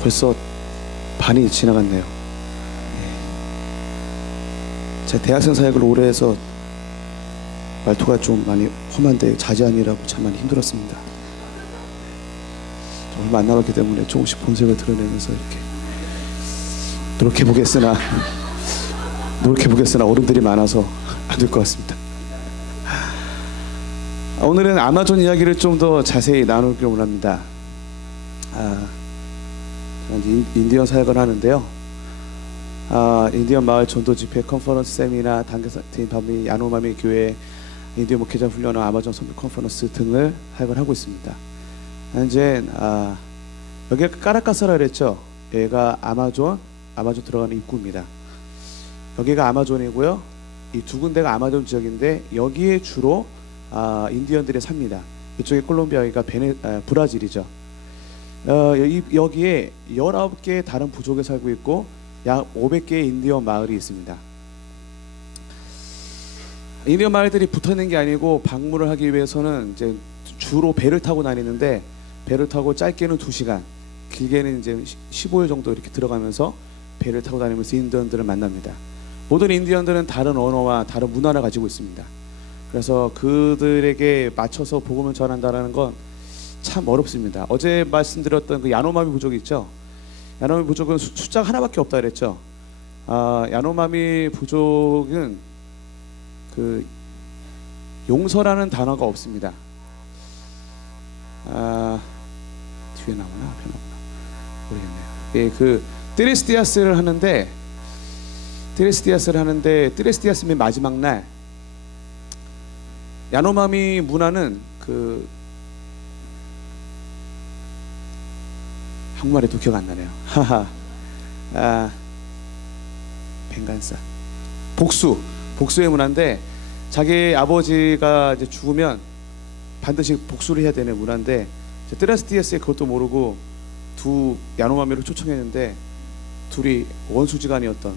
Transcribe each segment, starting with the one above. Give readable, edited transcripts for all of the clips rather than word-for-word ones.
벌써 반이 지나갔네요. 제가 대학생 사역을 오래 해서 말투가 좀 많이 험한데 자제하느라고 참 많이 힘들었습니다. 얼마 안 남았기 때문에 조금씩 본색을 드러내면서 이렇게 노력해보겠으나 어른들이 많아서 안 될 것 같습니다. 오늘은 아마존 이야기를 좀 더 자세히 나누기로 원합니다. 인디언 사역을 하는데요. 인디언 마을 전도 집회, 컨퍼런스, 세미나, 단계팀, 밤이 야노마미 교회, 인디언 목회자 훈련원, 아마존 선교 컨퍼런스 등을 사역을 하고 있습니다. 현재 여기가 까라카스라 그랬죠. 여기가 아마존 들어가는 입구입니다. 여기가 아마존이고요. 이 두 군데가 아마존 지역인데 여기에 주로 인디언들이 삽니다. 이쪽에 콜롬비아, 여기가 브라질이죠. 여기에 19개의 다른 부족에 살고 있고 약 500개의 인디언 마을이 있습니다. 인디언 마을들이 붙어있는 게 아니고 방문을 하기 위해서는 이제 주로 배를 타고 다니는데, 배를 타고 짧게는 2시간, 길게는 이제 15일 정도 이렇게 들어가면서 배를 타고 다니면서 인디언들을 만납니다. 모든 인디언들은 다른 언어와 다른 문화를 가지고 있습니다. 그래서 그들에게 맞춰서 복음을 전한다는 건 참 어렵습니다. 어제 말씀드렸던 그 야노마미 부족이 있죠. 야노마미 부족은 숫자가 하나밖에 없다 그랬죠. 야노마미 부족은 그 용서라는 단어가 없습니다. 뒤에 나오나 앞에 나오나 모르겠네요. 예, 그 트레스디아스를 하는데 트레스디아스 맨 마지막 날 야노마미 문화는 그 한국말에도 기억 안 나네요. 뱅간사, 복수의 문화인데, 자기 아버지가 이제 죽으면 반드시 복수를 해야 되는 문화인데, 트레스디아스에 그것도 모르고 두 야노마미를 초청했는데 둘이 원수지간이었던,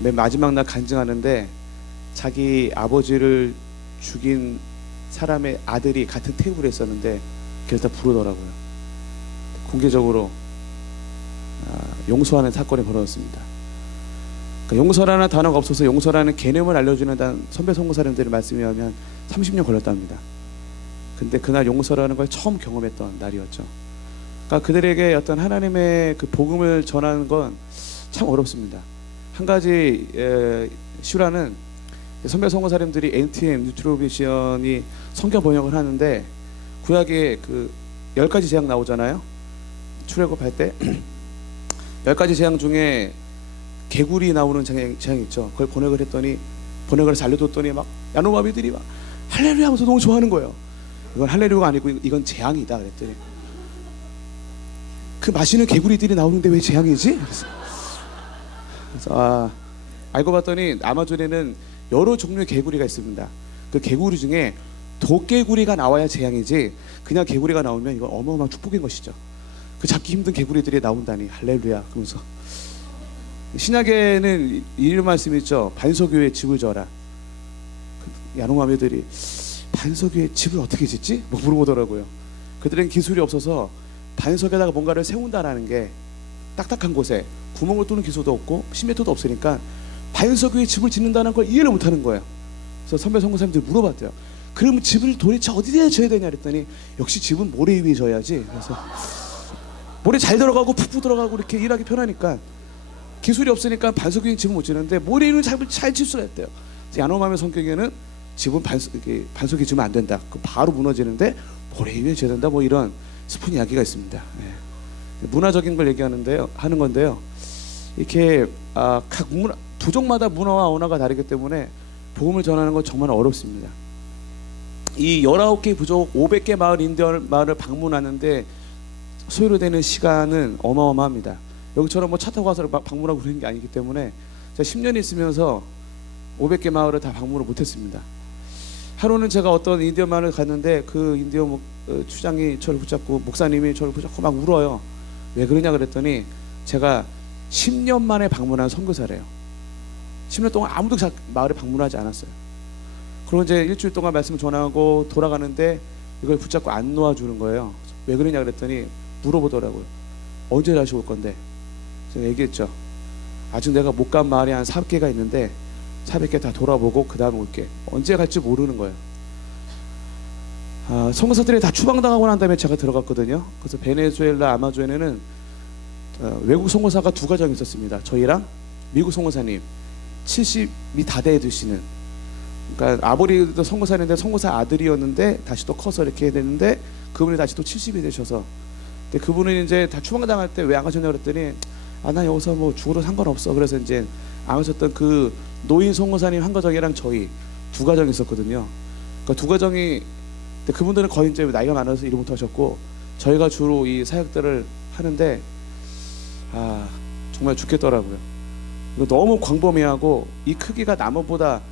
맨 마지막 날 간증하는데 자기 아버지를 죽인 사람의 아들이 같은 테이블에 있었는데 그래서 다 부르더라고요. 공개적으로 용서하는 사건이 벌어졌습니다. 그러니까 용서라는 단어가 없어서 용서라는 개념을 알려주는 선배 선교사님들의 말씀에 의하면 30년 걸렸답니다. 근데 그날 용서라는 걸 처음 경험했던 날이었죠. 그러니까 그들에게 어떤 하나님의 그 복음을 전하는 건 참 어렵습니다. 한 가지 슈라는 선배 선교사님들이 NTM 뉴트로비전이 성경 번역을 하는데, 구약에 그 10가지 재앙 나오잖아요. 출애굽할 때 10가지 재앙 중에 개구리 나오는 재앙이 있죠. 그걸 번역을 해서 알려줬더니 막 야노마미들이 막 할렐루야 하면서 너무 좋아하는 거예요. 이건 할렐루야가 아니고 이건 재앙이다 그랬더니, 그 맛있는 개구리들이 나오는데 왜 재앙이지? 그래서 알고 봤더니 아마존에는 여러 종류의 개구리가 있습니다. 그 개구리 중에 도개구리가 나와야 재앙이지, 그냥 개구리가 나오면 이건 어마어마한 축복인 것이죠. 그 잡기 힘든 개구리들이 나온다니 할렐루야 그러면서. 신약에는 이런 말씀이 있죠. 반석위에 집을 져라. 야노마미들이 반석위에 집을 어떻게 짓지? 뭐 물어보더라고요. 그들은 기술이 없어서 반석에다가 뭔가를 세운다라는 게, 딱딱한 곳에 구멍을 뚫는 기술도 없고 시멘트도 없으니까 반석 위에 집을 짓는다는 걸 이해를 못하는 거예요. 그래서 선배 선교사님들이 물어봤대요. 그러면 집을 도대체 어디에 져야 되냐 그랬더니, 역시 집은 모래 위에 져야지. 그래서 모래 잘 들어가고 푹푹 들어가고 이렇게 일하기 편하니까, 기술이 없으니까 반석 위에 집을 못 짓는데 모래 위는 잘 질 수가 있대요. 야노마미 성격에는 집은 반석에 지면 안 된다. 그 바로 무너지는데 모래 위에 져야 된다. 뭐 이런 슬픈 이야기가 있습니다. 문화적인 걸 하는 건데요. 이렇게 각 부족마다 문화와 언어가 다르기 때문에 복음을 전하는 건 정말 어렵습니다. 이 19개 부족 500개 마을, 인디언 마을을 방문하는데 소요되는 시간은 어마어마합니다. 여기처럼 뭐 차 타고 가서 방문하고 그러는 게 아니기 때문에 제가 10년 있으면서 500개 마을을 다 방문을 못했습니다. 하루는 제가 어떤 인디언 마을을 갔는데 그 인디언 추장이 저를 붙잡고, 목사님이 저를 붙잡고 막 울어요. 왜 그러냐 그랬더니, 제가 10년 만에 방문한 선교사래요. 10년 동안 아무도 마을에 방문하지 않았어요. 그리고 이제 일주일 동안 말씀을 전하고 돌아가는데 이걸 붙잡고 안 놓아주는 거예요. 왜 그러냐 그랬더니 물어보더라고요. 언제 다시 올 건데? 제가 얘기했죠. 아직 내가 못 간 마을이 한 400개가 있는데 400개 다 돌아보고 그 다음에 올게. 언제 갈지 모르는 거예요. 선교사들이 다 추방당하고 난 다음에 제가 들어갔거든요. 그래서 베네수엘라 아마존에는 외국 선교사가 2가정 있었습니다. 저희랑 미국 선교사님 70이 다 되시는, 그러니까 아버지도 선교사인데 선교사 아들이었는데 다시 또 커서 이렇게 해야 되는데 그분이 다시 또 70이 되셔서, 근데 그분은 이제 다 추방당할 때 왜 안 가셨냐 그랬더니 나 여기서 뭐 죽어도 상관없어. 그래서 이제 안 가셨던 그 노인 선교사님 한 가정이랑 저희 2가정이 있었거든요. 그러니까 2가정이, 그분들은 거의 이제 나이가 많아서 일 못 하셨고 저희가 주로 이 사역들을 하는데 정말 죽겠더라고요. 이거 너무 광범위하고 이 크기가 나무보다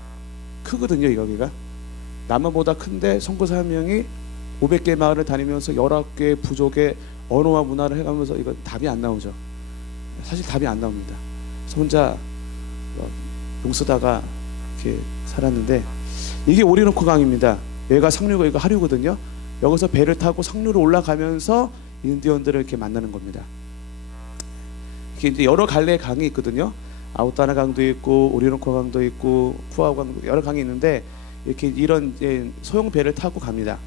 크거든요. 여기가 나무보다 큰데 선교사 한 명이 500개 마을을 다니면서 19개 부족의 언어와 문화를 해가면서 이거 답이 안 나오죠. 사실 답이 안 나옵니다. 그래서 혼자 용쓰다가 이렇게 살았는데, 이게 오리노코 강입니다. 여기가 상류고 여기가 하류거든요. 여기서 배를 타고 상류로 올라가면서 인디언들을 이렇게 만나는 겁니다. 이게 이제 여러 갈래의 강이 있거든요. 아우타나 강도 있고 오리노코 강도 있고 쿠아우 강도, 여러 강이 있는데 이렇게 이런 소형 배를 타고 갑니다.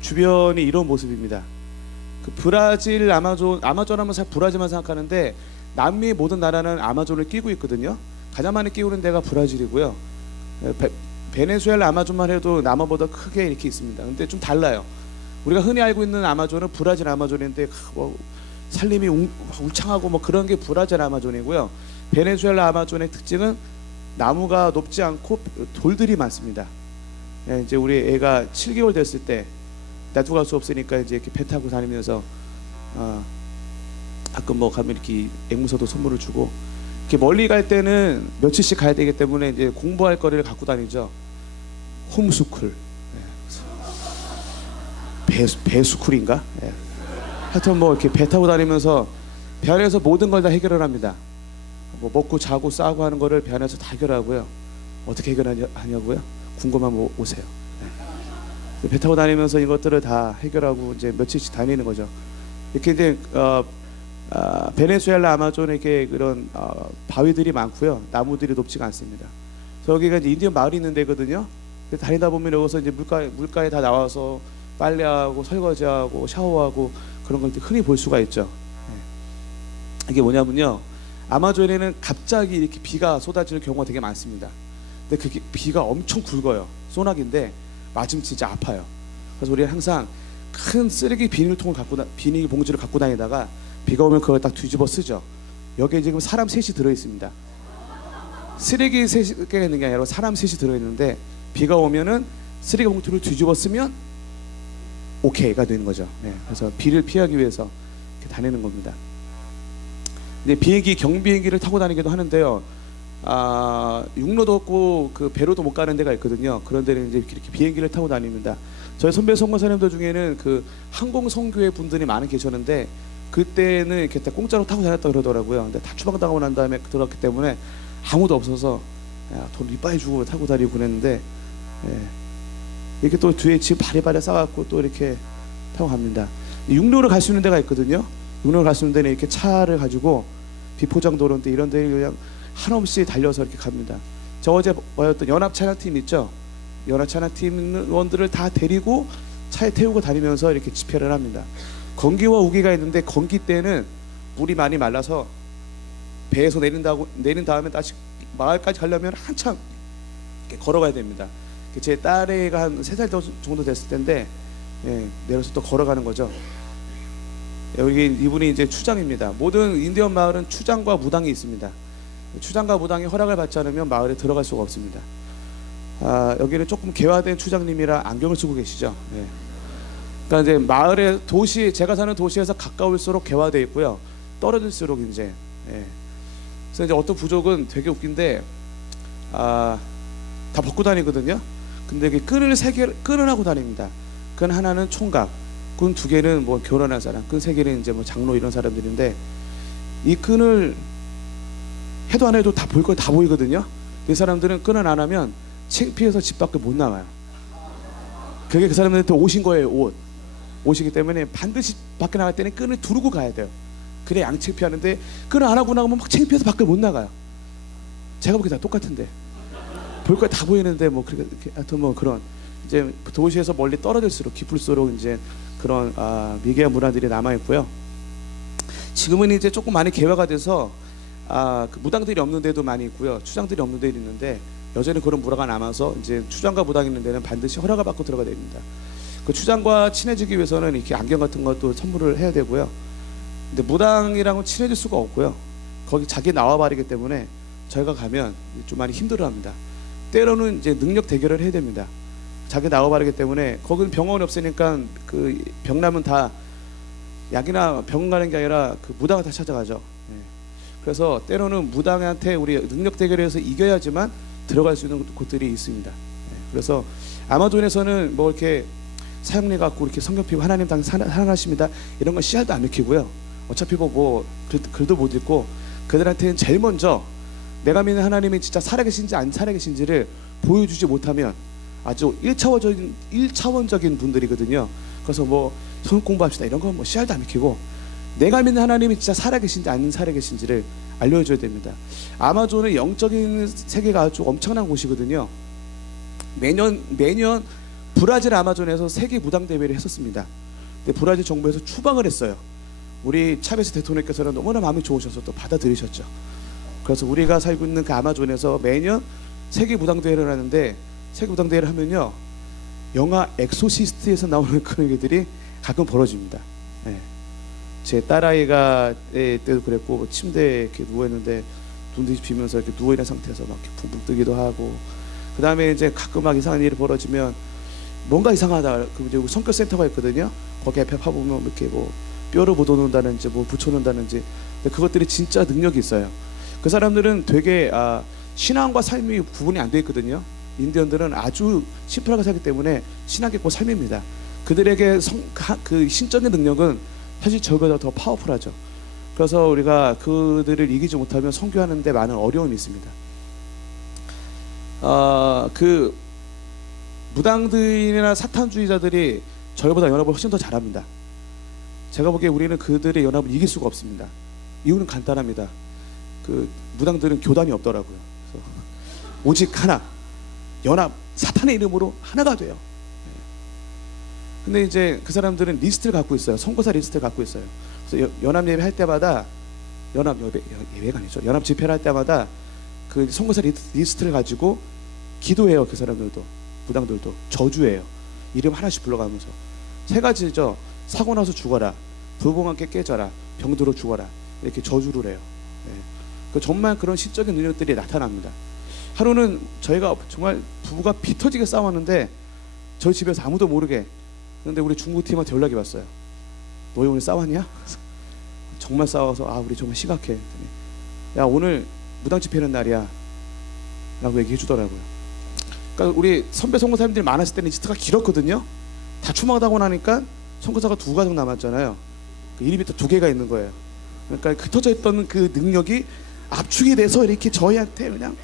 주변이 이런 모습입니다. 그 브라질 아마존 하면 사실 브라질만 생각하는데 남미 모든 나라는 아마존을 끼고 있거든요. 가장 많이 끼우는 데가 브라질이고요. 베네수엘라 아마존만 해도 남아보다 크게 이렇게 있습니다. 근데 좀 달라요. 우리가 흔히 알고 있는 아마존은 브라질 아마존인데 산림이 울창하고 뭐 그런 게 브라질 아마존이고요. 베네수엘라 아마존의 특징은 나무가 높지 않고 돌들이 많습니다. 이제 우리 애가 7개월 됐을 때 놔두고 수 없으니까 이제 이렇게 배 타고 다니면서 가끔 뭐 가면 이렇게 앵무새도 선물을 주고, 이렇게 멀리 갈 때는 며칠씩 가야 되기 때문에 이제 공부할 거리를 갖고 다니죠. 홈스쿨, 배스쿨인가? 하여튼 뭐 이렇게 배 타고 다니면서 배 안에서 모든 걸 다 해결을 합니다. 뭐 먹고 자고 싸고 하는 거를 배 안에서 다 해결하고요. 어떻게 해결하냐고요? 궁금하면 오세요. 배 타고 다니면서 이것들을 다 해결하고 이제 며칠씩 다니는 거죠. 이렇게 이제 베네수엘라 아마존에 이렇게 그런 바위들이 많고요. 나무들이 높지가 않습니다. 여기가 이제 인디언 마을이 있는 데거든요. 다니다 보면 여기서 이제 물가에 다 나와서 빨래하고 설거지하고 샤워하고 그런 걸 흔히 볼 수가 있죠. 이게 뭐냐면요, 아마존에는 갑자기 이렇게 비가 쏟아지는 경우가 되게 많습니다. 근데 그게 비가 엄청 굵어요. 소나기인데 맞으면 진짜 아파요. 그래서 우리는 항상 큰 쓰레기 비닐 봉지를 갖고 다니다가 비가 오면 그걸 딱 뒤집어 쓰죠. 여기에 지금 사람 셋이 들어있습니다. 쓰레기 3개가 있는 게 아니라 사람 셋이 들어있는데 비가 오면은 쓰레기 봉투를 뒤집어 쓰면 오케이가 되는 거죠. 그래서 비를 피하기 위해서 이렇게 다니는 겁니다. 근데 경비행기를 타고 다니기도 하는데요. 육로도 없고 그 배로도 못 가는 데가 있거든요. 그런 데는 이제 이렇게 비행기를 타고 다닙니다. 저희 선배 선교사님들 중에는 그 항공 선교회 분들이 많이 계셨는데 그때는 이렇게 공짜로 타고 다녔다 그러더라고요. 근데 다 추방당하고 난 다음에 들어갔기 때문에 아무도 없어서 돈 이빠이 주고 타고 다니고 그랬는데, 이렇게 또 뒤에 집 바리바리 싸갖고 또 이렇게 타고 갑니다. 육로를 갈 수 있는 데가 있거든요. 육로를 갈 수 있는 데는 이렇게 차를 가지고 비포장도로인데 이런 데 그냥 한없이 달려서 이렇게 갑니다. 저 어제 보였던 연합찬양팀 있죠? 연합찬양팀 원들을 다 데리고 차에 태우고 다니면서 이렇게 집회를 합니다. 건기와 우기가 있는데 건기 때는 물이 많이 말라서 배에서 내린 다음에 다시 마을까지 가려면 한참 걸어가야 됩니다. 제 딸애가 한 3살 정도 됐을 텐데 내려서 또 걸어가는 거죠. 여기 이분이 이제 추장입니다. 모든 인디언 마을은 추장과 무당이 있습니다. 추장과 무당이 허락을 받지 않으면 마을에 들어갈 수가 없습니다. 여기는 조금 개화된 추장님이라 안경을 쓰고 계시죠. 그러니까 이제 마을의 제가 사는 도시에서 가까울수록 개화되어 있고요. 떨어질수록 이제 그래서 이제 어떤 부족은 되게 웃긴데 다 벗고 다니거든요. 근데 이게 끈을 하고 다닙니다. 끈 하나는 총각, 끈 2개는 뭐 결혼한 사람, 끈 3개는 이제 뭐 장로 이런 사람들인데 이 끈을 해도 안 해도 다 볼 거 다 보이거든요. 이 사람들은 끈을 안 하면 창피해서 집 밖에 못 나가요. 그게 그 사람들한테 옷인 거예요. 옷. 오시기 때문에 반드시 밖에 나갈 때는 끈을 두르고 가야 돼요. 그래 양창피하는데 끈을 안 하고 나가면 막 창피해서 밖을 못 나가요. 제가 보기엔 다 똑같은데 볼 거 다 보이는데 뭐 그렇게 하여튼 뭐 그런 이제 도시에서 멀리 떨어질수록 깊을수록 이제 그런 미개한 문화들이 남아 있고요. 지금은 이제 조금 많이 개화가 돼서 그 무당들이 없는 데도 많이 있고요, 추장들이 없는 데도 있는데 여전히 그런 문화가 남아서 이제 추장과 무당 있는 데는 반드시 허락을 받고 들어가야 됩니다. 그 추장과 친해지기 위해서는 이렇게 안경 같은 것도 선물을 해야 되고요. 근데 무당이랑은 친해질 수가 없고요. 거기 자기 나와버리기 때문에 저희가 가면 좀 많이 힘들어합니다. 때로는 이제 능력 대결을 해야 됩니다. 자기 나와버리기 때문에 거기는 병원이 없으니까 그 병남은 다 약이나 병원 가는 게 아니라 그 무당을 다 찾아가죠. 그래서 때로는 무당한테 우리 능력 대결에서 이겨야지만 들어갈 수 있는 곳들이 있습니다. 그래서 아마존에서는 뭐 이렇게 사형리 갖고 이렇게 성경 피고 하나님 당 살아나십니다 이런 건 씨알도 안 읽히고요. 어차피 뭐 글도 못 읽고 그들한테는 제일 먼저 내가 믿는 하나님이 진짜 살아계신지 안 살아계신지를 보여주지 못하면 아주 1차원적인 분들이거든요. 그래서 뭐 성경 공부합시다 이런 건 뭐 씨알도 안 읽히고 내가 믿는 하나님이 진짜 살아계신지 안 살아계신지를 알려줘야 됩니다. 아마존은 영적인 세계가 아주 엄청난 곳이거든요. 매년 브라질 아마존에서 세계 무당 대회를 했었습니다. 근데 브라질 정부에서 추방을 했어요. 우리 차베스 대통령께서는 너무나 마음이 좋으셔서 또 받아들이셨죠. 그래서 우리가 살고 있는 그 아마존에서 매년 세계 무당 대회를 하는데, 세계 무당 대회를 하면요 영화 엑소시스트에서 나오는 그런 일들이 가끔 벌어집니다. 네. 제 딸아이가 때도 그랬고 침대에 이렇게 누워있는데 눈 뒤집히면서 이렇게 누워있는 상태에서 막 붕붕 뜨기도 하고, 그 다음에 이제 가끔 막 이상한 일이 벌어지면 뭔가 이상하다. 그 이제 성격센터가 있거든요. 거기 앞에 파보면 이렇게 뭐 뼈를 묻어놓는다든지 뭐 붙여놓는다든지, 그것들이 진짜 능력이 있어요. 그 사람들은 되게 신앙과 삶이 구분이 안 돼 있거든요. 인디언들은 아주 심플하게 살기 때문에 신앙이 곧 삶입니다. 그들에게 그 신적인 능력은 사실 저보다 더 파워풀하죠. 그래서 우리가 그들을 이기지 못하면 선교하는 데 많은 어려움이 있습니다. 그 무당들이나 사탄주의자들이 저희보다 연합을 훨씬 더 잘합니다. 제가 보기에 우리는 그들의 연합을 이길 수가 없습니다. 이유는 간단합니다. 그 무당들은 교단이 없더라고요. 그래서 오직 하나, 연합, 사탄의 이름으로 하나가 돼요. 근데 이제 그 사람들은 리스트를 갖고 있어요. 선교사 리스트를 갖고 있어요. 그래서 연합 예배 할 때마다, 예배가 아니죠, 연합 집회를 할 때마다 그 선교사 리스트를 가지고 기도해요. 그 사람들도, 무당들도 저주해요. 이름 하나씩 불러가면서. 세 가지죠. 사고 나서 죽어라, 불봉함께 깨져라, 병들어 죽어라, 이렇게 저주를 해요. 정말 그런 시적인 능력들이 나타납니다. 하루는 저희가 정말 부부가 피 터지게 싸웠는데 저희 집에서 아무도 모르게, 근데 우리 중국팀한테 연락이 왔어요. 너희 오늘 싸웠냐? 정말 싸워서 우리 정말 심각해. 야, 오늘 무당 집회는 날이야 라고 얘기해 주더라고요. 그러니까 우리 선배 선교사님들이 많았을 때는 리스트가 길었거든요. 다 추방하고 나니까 선교사가 2가정 남았잖아요. 그 1리미터 2개가 있는 거예요. 그러니까 흩어져 있던 그 능력이 압축이 돼서 이렇게 저희한테 그냥.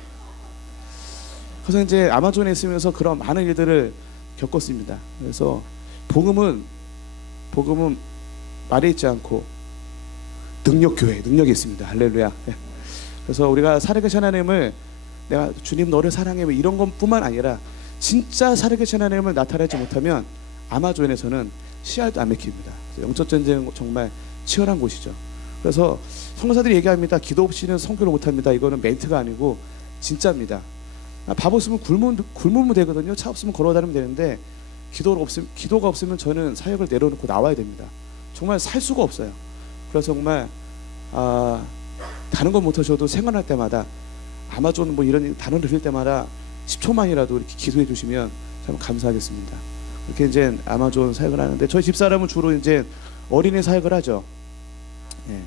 그래서 이제 아마존에 있으면서 그런 많은 일들을 겪었습니다. 그래서 복음은 말에 있지 않고 능력교회, 능력이 있습니다. 할렐루야. 그래서 우리가 살아계신 하나님을, 내가 주님 너를 사랑해 이런 것뿐만 아니라 진짜 살아계신 하나님을 나타내지 못하면 아마존에서는 씨알도 안 맥힙니다. 영적 전쟁은 정말 치열한 곳이죠. 그래서 선교사들이 얘기합니다. 기도 없이는 선교를 못합니다. 이거는 멘트가 아니고 진짜입니다. 밥 없으면 굶으면 되거든요. 차 없으면 걸어다니면 되는데 기도가 없으면 저는 사역을 내려놓고 나와야 됩니다. 정말 살 수가 없어요. 그래서 정말 다른 건 못하셔도 생활할 때마다, 아마존 뭐 이런 단어를 들을 때마다 10초만이라도 이렇게 기도해 주시면 참 감사하겠습니다. 이렇게 이제 아마존 사역을 하는데, 저희 집사람은 주로 이제 어린이 사역을 하죠. 예.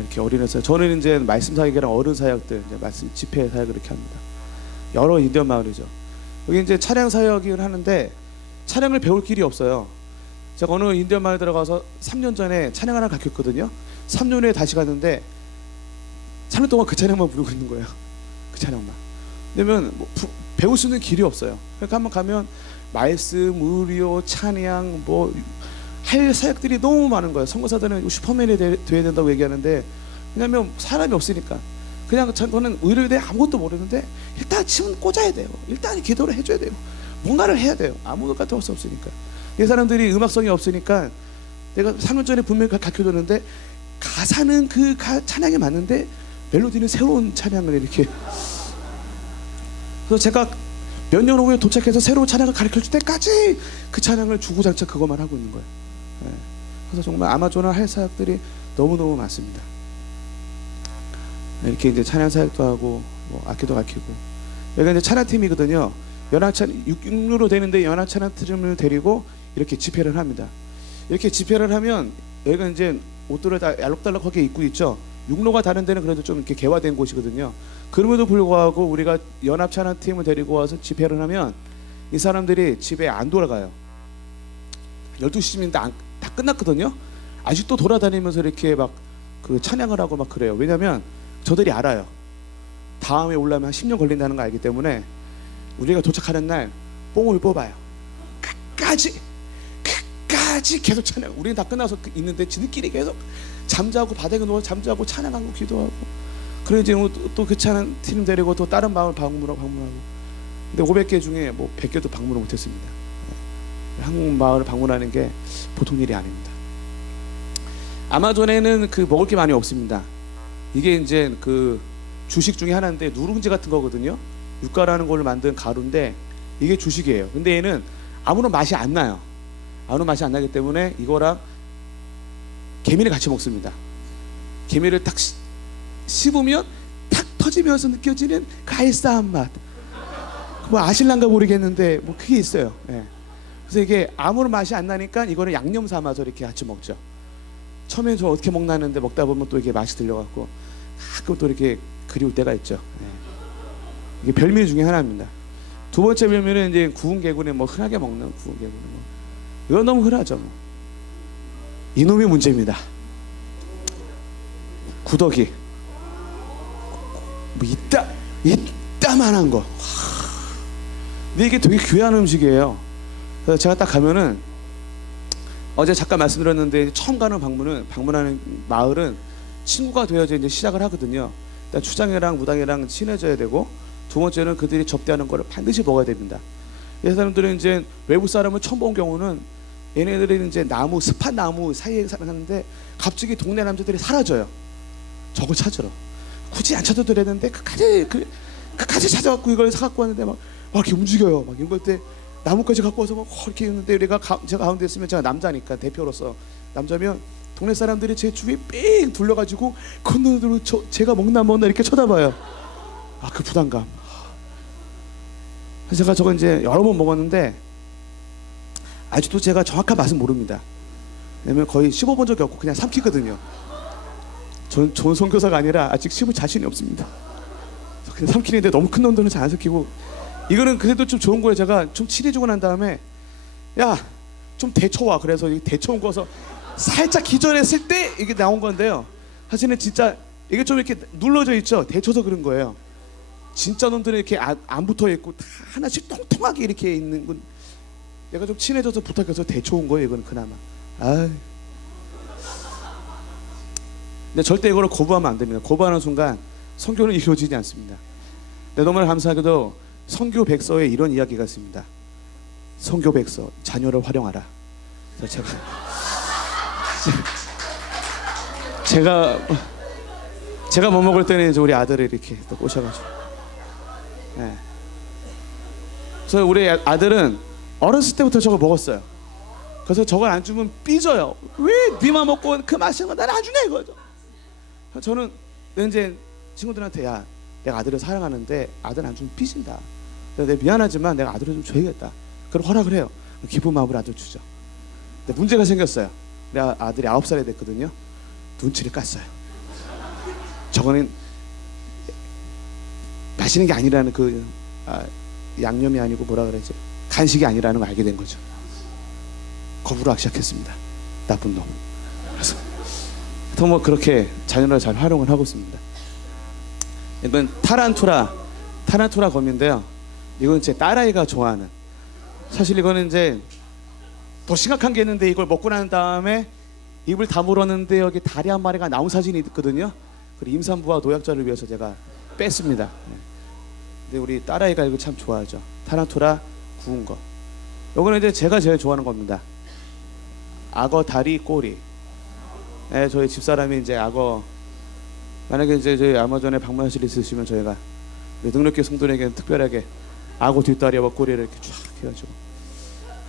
이렇게 어린이 사역. 저는 이제 말씀 사역이랑 어른 사역들, 이제 말씀 집회 사역을 이렇게 합니다. 여러 인디언 마을이죠. 여기 이제 차량 사역을 하는데 차량을 배울 길이 없어요. 제가 어느 인디언 마을 들어가서 3년 전에 차량 하나 가르쳤거든요. 3년 후에 다시 갔는데 3년 동안 그 차량만 부르고 있는 거예요. 그 차량만. 왜냐면 뭐 배울 수 있는 길이 없어요. 그러니까 한번 가면 말씀, 의료, 찬양 뭐 할 사역들이 너무 많은 거예요. 선교사들은 슈퍼맨이 돼야 된다고 얘기하는데, 왜냐면 사람이 없으니까. 그냥 저는 의료에 대해 아무것도 모르는데 일단 침은 꽂아야 돼요. 일단 기도를 해줘야 돼요. 뭔가를 해야 돼요. 아무것도 같은 수 없으니까. 이 사람들이 음악성이 없으니까, 내가 3년 전에 분명히 가르쳐줬는데 가사는 그 찬양에 맞는데 멜로디는 새로운 찬양을 이렇게. 그래서 제가 몇 년 후에 도착해서 새로운 찬양을 가르쳐줄 때까지 그 찬양을 주구장창 그것만 하고 있는 거예요. 네. 그래서 정말 아마존을 할 사역들이 너무너무 많습니다. 이렇게 이제 찬양 사역도 하고 뭐 악기도 가르치고, 여기가 이제 찬양팀이거든요. 연합찬 6로 되는데 연합찬양팀을 데리고 이렇게 집회를 합니다. 이렇게 집회를 하면 여기가 이제 옷들을 다 알록달록하게 입고 있죠. 6로가 다른 데는 그래도 좀 이렇게 개화된 곳이거든요. 그럼에도 불구하고 우리가 연합찬양팀을 데리고 와서 집회를 하면 이 사람들이 집에 안 돌아가요. 12시쯤인데 다 끝났거든요. 아직도 돌아다니면서 이렇게 막 그 찬양을 하고 막 그래요. 왜냐면 저들이 알아요. 다음에 올라면 한 10년 걸린다는 거 알기 때문에 우리가 도착하는 날 뽕을 뽑아요. 끝까지 계속 찬양. 우리는 다 끝나서 있는데 지들끼리 계속 잠자고 바닥에 누워 잠자고 찬양하고 기도하고. 그래 이제 또 그 찬양 팀 데리고 또 다른 마을 방문하고. 근데 500개 중에 뭐 100개도 방문을 못했습니다. 한국 마을을 방문하는 게 보통 일이 아닙니다. 아마존에는 그 먹을 게 많이 없습니다. 이게 이제 그 주식 중에 하나인데 누룽지 같은 거거든요. 육가라는 걸로 만든 가루인데 이게 주식이에요. 근데 얘는 아무런 맛이 안 나요. 아무런 맛이 안 나기 때문에 이거랑 개미를 같이 먹습니다. 개미를 딱 씹으면 탁 터지면서 느껴지는 그 알싸한 맛. 뭐 아실란가 모르겠는데 뭐 그게 있어요. 네. 그래서 이게 아무런 맛이 안 나니까 이거는 양념 삼아서 이렇게 같이 먹죠. 처음엔 저 어떻게 먹나는데 먹다 보면 또 이게 맛이 들려갖고 가끔 또 이렇게 그리울 때가 있죠. 네. 이게 별미 중에 하나입니다. 두 번째 별미는 이제 구운 개구리, 뭐 흔하게 먹는 구운 개구리. 뭐. 이건 너무 흔하죠. 뭐. 이놈이 문제입니다. 구더기. 뭐 이따만한 거. 근데 이게 되게 귀한 음식이에요. 그래서 제가 딱 가면은, 어제 잠깐 말씀드렸는데 처음 가는 방문하는 마을은 친구가 되어져 이제 시작을 하거든요. 일단 추장이랑 무당이랑 친해져야 되고, 두 번째는 그들이 접대하는 거를 반드시 먹어야 됩니다. 이 사람들은 이제 외국 사람을 처음 본 경우는 얘네들은 이제 습한 나무 사이에 사는데 갑자기 동네 남자들이 사라져요. 저걸 찾으러. 굳이 안 찾아도 되는데 끝까지 찾아갖고 이걸 사갖고 왔는데 막 이렇게 움직여요. 막 이럴 때 나무까지 갖고 와서 막 이렇게 있는데 제가 가운데 있으면 제가 남자니까 대표로서 남자면 동네 사람들이 제 주위에 삥 둘러가지고 그 눈으로 제가 먹나 이렇게 쳐다봐요. 그 부담감. 그래서 제가 저거 이제 여러 번 먹었는데 아직도 제가 정확한 맛은 모릅니다. 왜냐면 거의 씹어본 적이 없고 그냥 삼키거든요. 전 좋은 선교사가 아니라 아직 씹을 자신이 없습니다. 그냥 삼키는데 너무 큰 놈들은 잘 안 삼키고, 이거는 그래도 좀 좋은 거예요. 제가 좀 칠해주고 난 다음에 야 좀 데쳐와. 그래서 데쳐온 거서 살짝 기절했을 때 이게 나온 건데요. 사실은 진짜 이게 좀 이렇게 눌러져 있죠. 데쳐서 그런 거예요. 진짜 놈들은 이렇게 안 붙어 있고 다 하나씩 통통하게 이렇게 있는 건 내가 좀 친해져서 부탁해서 데쳐온 거예요. 이거는 그나마. 근데 절대 이거를 거부하면 안 됩니다. 거부하는 순간 선교는 이루어지지 않습니다. 근데 너무나 감사하게도 선교 백서에 이런 이야기가 있습니다. 선교 백서, 자녀를 활용하라. 그래서 제가 뭐 먹을 때는 이제 우리 아들을 이렇게 또 꼬셔가지고. 네. 그래서 우리 아들은 어렸을 때부터 저걸 먹었어요. 그래서 저걸 안 주면 삐져요. 왜 니만 먹고 그 맛있는 거 나는 안 주냐 이거죠. 저는 이제 친구들한테 야, 내가 아들을 사랑하는데 아들 안 주면 삐진다. 내가 미안하지만 내가 아들을 좀 줘야겠다. 그럼 허락을 해요. 기쁜 마음으로 아들 주죠. 근데 문제가 생겼어요. 우리 아들이 9살이 됐거든요. 눈치를 깠어요. 저거는 맛있는 게 아니라는 양념이 아니고 뭐라 그러지? 간식이 아니라는 걸 알게 된 거죠. 거부를 하기 시작했습니다. 나쁜 놈. 그래서 또 뭐 그렇게 자녀를 잘 활용을 하고 있습니다. 이건 타란투라 검인데요. 이건 제 딸아이가 좋아하는 사실 이거는 이제 더 심각한 게 있는데, 이걸 먹고 난 다음에 입을 다물었는데 여기 다리 한 마리가 나온 사진이 있거든요. 그리고 임산부와 노약자를 위해서 제가 뺐습니다. 근데 우리 딸아이가 이거 참 좋아하죠. 타란툴라 구운 거. 요거는 이제 제가 제일 좋아하는 겁니다. 악어 다리 꼬리. 네, 저희 집사람이 이제 악어, 만약에 이제 저희 아마존에 방문하실 일 있으시면 저희가 능력계 성도에게는 특별하게 악어 뒷다리와 꼬리를 이렇게 쫙 해가지고,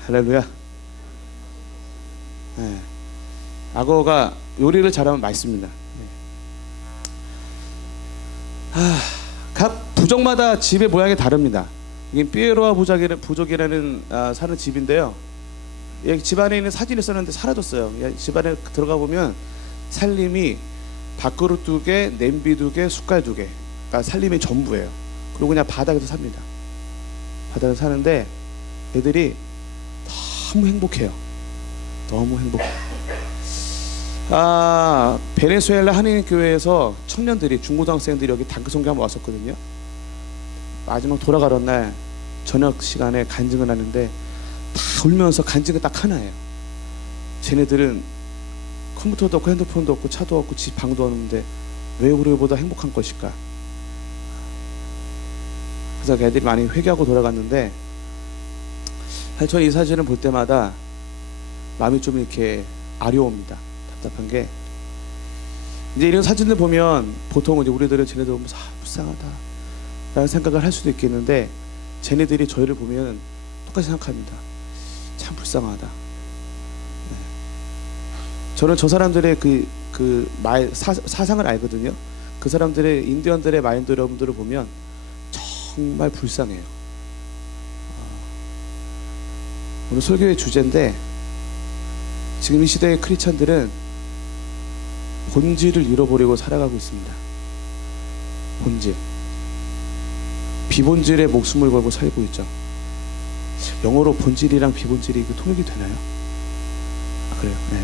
할렐루야. 네. 악어가 요리를 잘하면 맛있습니다. 각 부족마다 집의 모양이 다릅니다. 이게 피에로아 부족이라는 사는 집인데요. 여기 집 안에 있는 사진이 있었는데 사라졌어요. 집 안에 들어가 보면 살림이 밥그릇 2개, 냄비 2개, 숟갈 2개, 그러니까 살림이 전부예요. 그리고 그냥 바닥에서 삽니다. 바닥에서 사는데 애들이 너무 행복해요. 너무 행복해. 베네수엘라 한인교회에서 청년들이, 중고등학생들이 여기 단기성교 한번 왔었거든요. 마지막 돌아가던 날 저녁 시간에 간증을 하는데 다 울면서, 간증은 딱 하나예요. 쟤네들은 컴퓨터도 없고 핸드폰도 없고 차도 없고 집 방도 없는데 왜 우리보다 행복한 것일까? 그래서 애들이 많이 회개하고 돌아갔는데, 사실 저는 이 사진을 볼 때마다 마음이 좀 이렇게 아려옵니다. 답답한 게, 이제 이런 사진을 보면 보통 이제 우리들은 쟤네들 보면서 불쌍하다 라는 생각을 할 수도 있겠는데, 쟤네들이 저희를 보면 똑같이 생각합니다. 참 불쌍하다. 네. 저는 저 사람들의 사상을 알거든요. 그 사람들의, 인디언들의 마인드 여러분들을 보면 정말 불쌍해요. 오늘 설교의 주제인데, 지금 이 시대의 크리스찬들은 본질을 잃어버리고 살아가고 있습니다. 본질, 비본질에 목숨을 걸고 살고 있죠. 영어로 본질이랑 비본질이 통역이 되나요? 그래요? 네.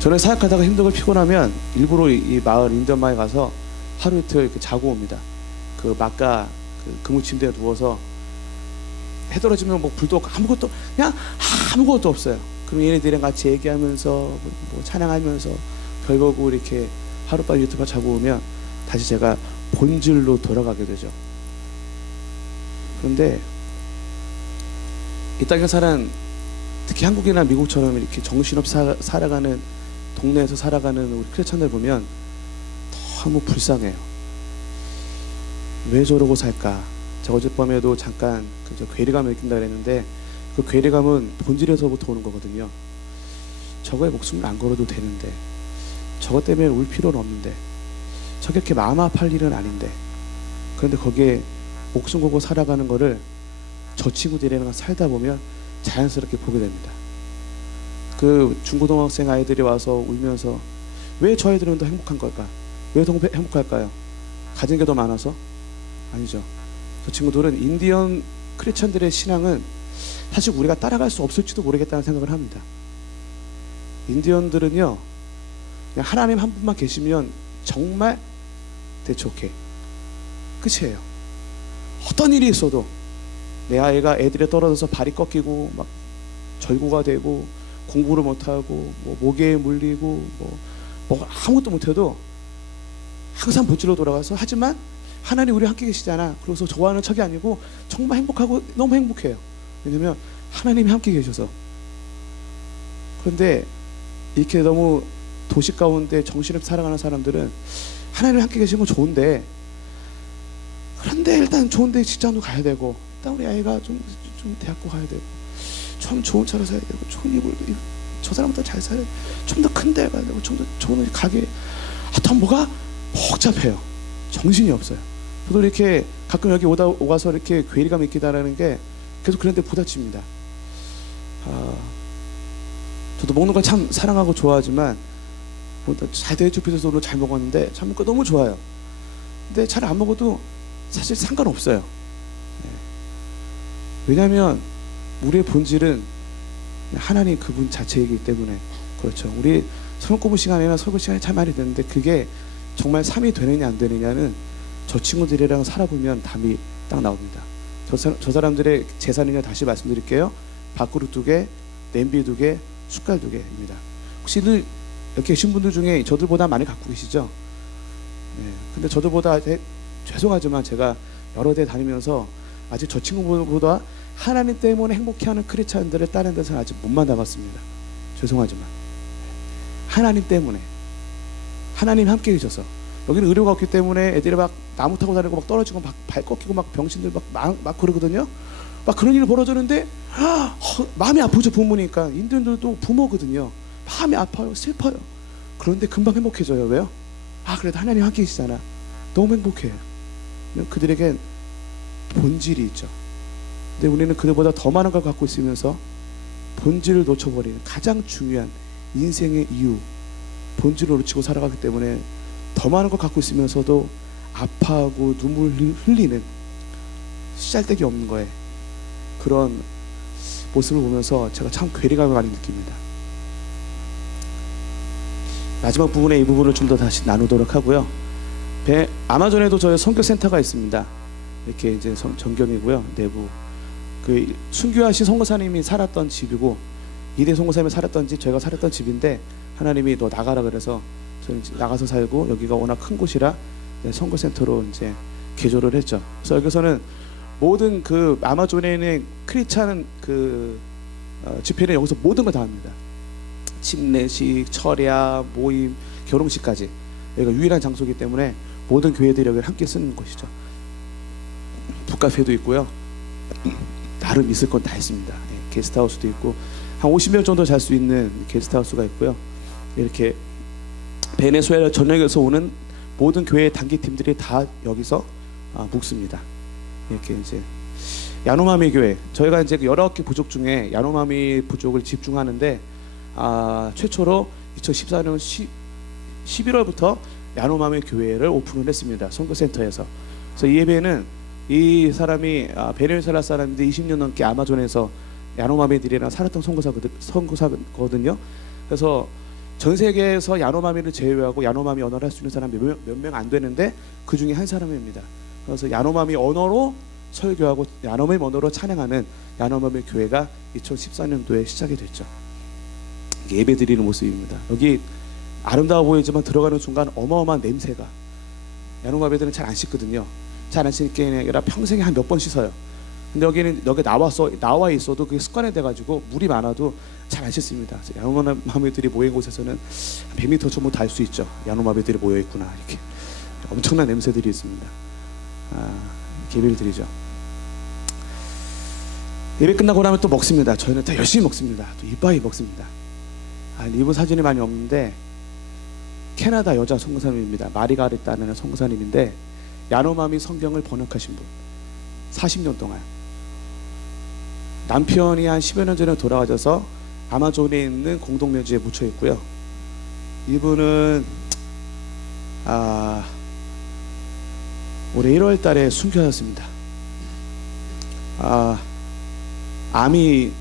저는 사역하다가 힘들고 피곤하면 일부러 이 마을, 인디언 마을에 가서 하루 이틀 이렇게 자고 옵니다. 그 막가 그무 침대에 누워서 해 떨어지면 뭐 불도 없고 아무것도, 그냥 아무것도 없어요. 그럼 얘네들이랑 같이 얘기하면서 뭐 찬양하면서 별 보고 이렇게 하룻밤 유튜브 자고 오면 다시 제가 본질로 돌아가게 되죠. 그런데 이 땅에 사는, 특히 한국이나 미국처럼 이렇게 정신없이 살아가는, 동네에서 살아가는 우리 크리스찬들 보면 너무 불쌍해요. 왜 저러고 살까? 제가 어젯밤에도 잠깐 괴리감을 느낀다 그랬는데, 그 괴리감은 본질에서부터 오는 거거든요. 저거에 목숨을 안 걸어도 되는데, 저것 때문에 울 필요는 없는데, 저게 이렇게 마음 아파할 일은 아닌데, 그런데 거기에 목숨 걸고 살아가는 거를 저 친구들이랑 살다 보면 자연스럽게 보게 됩니다. 그 중고등학생 아이들이 와서 울면서, 왜 저 아이들은 더 행복한 걸까? 왜 더 행복할까요? 가진 게 더 많아서? 아니죠. 저 친구들은 인디언 크리스천들의 신앙은 사실 우리가 따라갈 수 없을지도 모르겠다는 생각을 합니다. 인디언들은요, 그냥 하나님 한 분만 계시면 정말 대초케 끝이에요. 어떤 일이 있어도, 내 아이가 애들에 떨어져서 발이 꺾이고 막 절구가 되고 공부를 못하고 뭐 모기에 물리고 뭐 아무것도 못해도 항상 본질로 돌아가서, 하지만 하나님 우리 함께 계시잖아. 그래서 좋아하는 척이 아니고 정말 행복하고 너무 행복해요. 왜냐면 하나님이 함께 계셔서. 그런데 이렇게 너무 도시 가운데 정신없이 살아가는 사람들은 하나님 함께 계시는 건 좋은데, 그런데 일단 좋은데 직장도 가야 되고, 일단 우리 아이가 좀 대학교 가야 되고, 좀 좋은 차로 사야 되고, 좋은 입을, 저 사람보다 잘 살아야 되고, 좀 더 큰 데 가야 되고, 좀 더 좋은 가게, 하여튼 뭐가 복잡해요. 정신이 없어요. 저도 이렇게 가끔 여기 오가서 이렇게 괴리감 있기다라는 게 계속 그런데 부딪힙니다. 저도 먹는 걸 참 사랑하고 좋아하지만, 잘 대접해줘서 오늘 잘 먹었는데 잘 먹고 너무 좋아요. 근데 잘 안 먹어도 사실 상관없어요. 왜냐하면 우리의 본질은 하나님 그분 자체이기 때문에. 그렇죠. 우리 성경 공부 시간이나 설교 시간이 참 많이 되는데, 그게 정말 삶이 되느냐 안 되느냐는 저 친구들이랑 살아보면 답이 딱 나옵니다. 저 사람들의 재산은요, 다시 말씀드릴게요. 밥그릇 2개, 냄비 2개, 숟갈 2개입니다. 혹시 늘 이렇게 계신 분들 중에 저들보다 많이 갖고 계시죠? 네. 근데 저들보다 죄송하지만 제가 여러 대 다니면서 아직 저 친구보다 하나님 때문에 행복해하는 크리스찬들을 다른 데서는 아직 못 만나봤습니다. 죄송하지만 하나님 때문에, 하나님 함께 계셔서. 여기는 의료가 없기 때문에 애들이 막 나무 타고 다니고 막 떨어지고 막 발 꺾이고 막 병신들 막 그러거든요. 막 그런 일이 벌어졌는데 마음이 아프죠. 부모니까. 인들도 부모거든요. 마음이 아파요. 슬퍼요. 그런데 금방 행복해져요. 왜요? 그래도 하나님 함께 계시잖아. 너무 행복해요. 그들에겐 본질이 있죠. 근데 우리는 그들보다 더 많은 걸 갖고 있으면서 본질을 놓쳐버리는 가장 중요한 인생의 이유, 본질을 놓치고 살아가기 때문에 더 많은 걸 갖고 있으면서도 아파하고 눈물 흘리는 씨알데기 없는 거에 그런 모습을 보면서 제가 참 괴리감을 많이 느낍니다. 마지막 부분에 이 부분을 좀 더 다시 나누도록 하고요. 아마존에도 저희 선교센터가 있습니다. 이렇게 이제 전경이고요. 내부 그 순교하신 선교사님이 살았던 집이고, 이대 선교사님이 살았던 집, 저희가 살았던 집인데 하나님이 너 나가라 그래서 저는 나가서 살고, 여기가 워낙 큰 곳이라 선교센터로 이제 개조를 했죠. 그래서 여기서는 모든 그 아마존에 있는 크리스찬 그 집회는 여기서 모든 걸 다 합니다. 침례식, 철야, 모임, 결혼식까지. 여기가 유일한 장소이기 때문에 모든 교회들이 여기를 함께 쓰는 곳이죠. 북카페도 있고요. 나름 있을 건 다 있습니다. 게스트하우스도 있고 한 50명 정도 잘 수 있는 게스트하우스가 있고요. 이렇게 베네수엘라 전역에서 오는 모든 교회 단기팀들이 다 여기서 묵습니다. 이렇게 이제 야노마미 교회, 저희가 이제 여러 개 부족 중에 야노마미 부족을 집중하는데 최초로 2014년 11월부터 야노마미 교회를 오픈을 했습니다. 선교센터에서. 그래서 이 예배는 이 사람이 베네수엘라 사람인데 20년 넘게 아마존에서 야노마미들이랑 살았던 선교사거든요. 그래서 전 세계에서 야노마미를 제외하고 야노마미 언어를 할 수 있는 사람이 몇 명 안 되는데 그 중에 한 사람입니다. 그래서 야노마미 언어로 설교하고 야노마미 언어로 찬양하는 야노마미 교회가 2014년도에 시작이 됐죠. 예배 드리는 모습입니다. 여기 아름다워 보이지만 들어가는 순간 어마어마한 냄새가, 야노마미들은 잘 안 씻거든요. 잘 안 씻는 게 아니라 평생에 한 몇 번 씻어요. 근데 여기는 여기 나와 있어도 그게 습관이 돼가지고 물이 많아도 잘 안 씻습니다. 야노마미들이 모인 곳에서는 100m 전부 다 알 수 있죠. 야노마미들이 모여 있구나. 이렇게 엄청난 냄새들이 있습니다. 예배를 드리죠. 예배 끝나고 나면 또 먹습니다. 저희는 더 열심히 먹습니다. 또 이빠이 먹습니다. 이분 사진이 많이 없는데 캐나다 여자 선교사님입니다. 마리가리타라는 선교사님인데 야노마미 성경을 번역하신 분, 40년 동안. 남편이 한 10여 년 전에 돌아가셔서 아마존에 있는 공동묘지에 묻혀 있고요. 이분은 올해 1월 달에 순교하셨습니다. 암이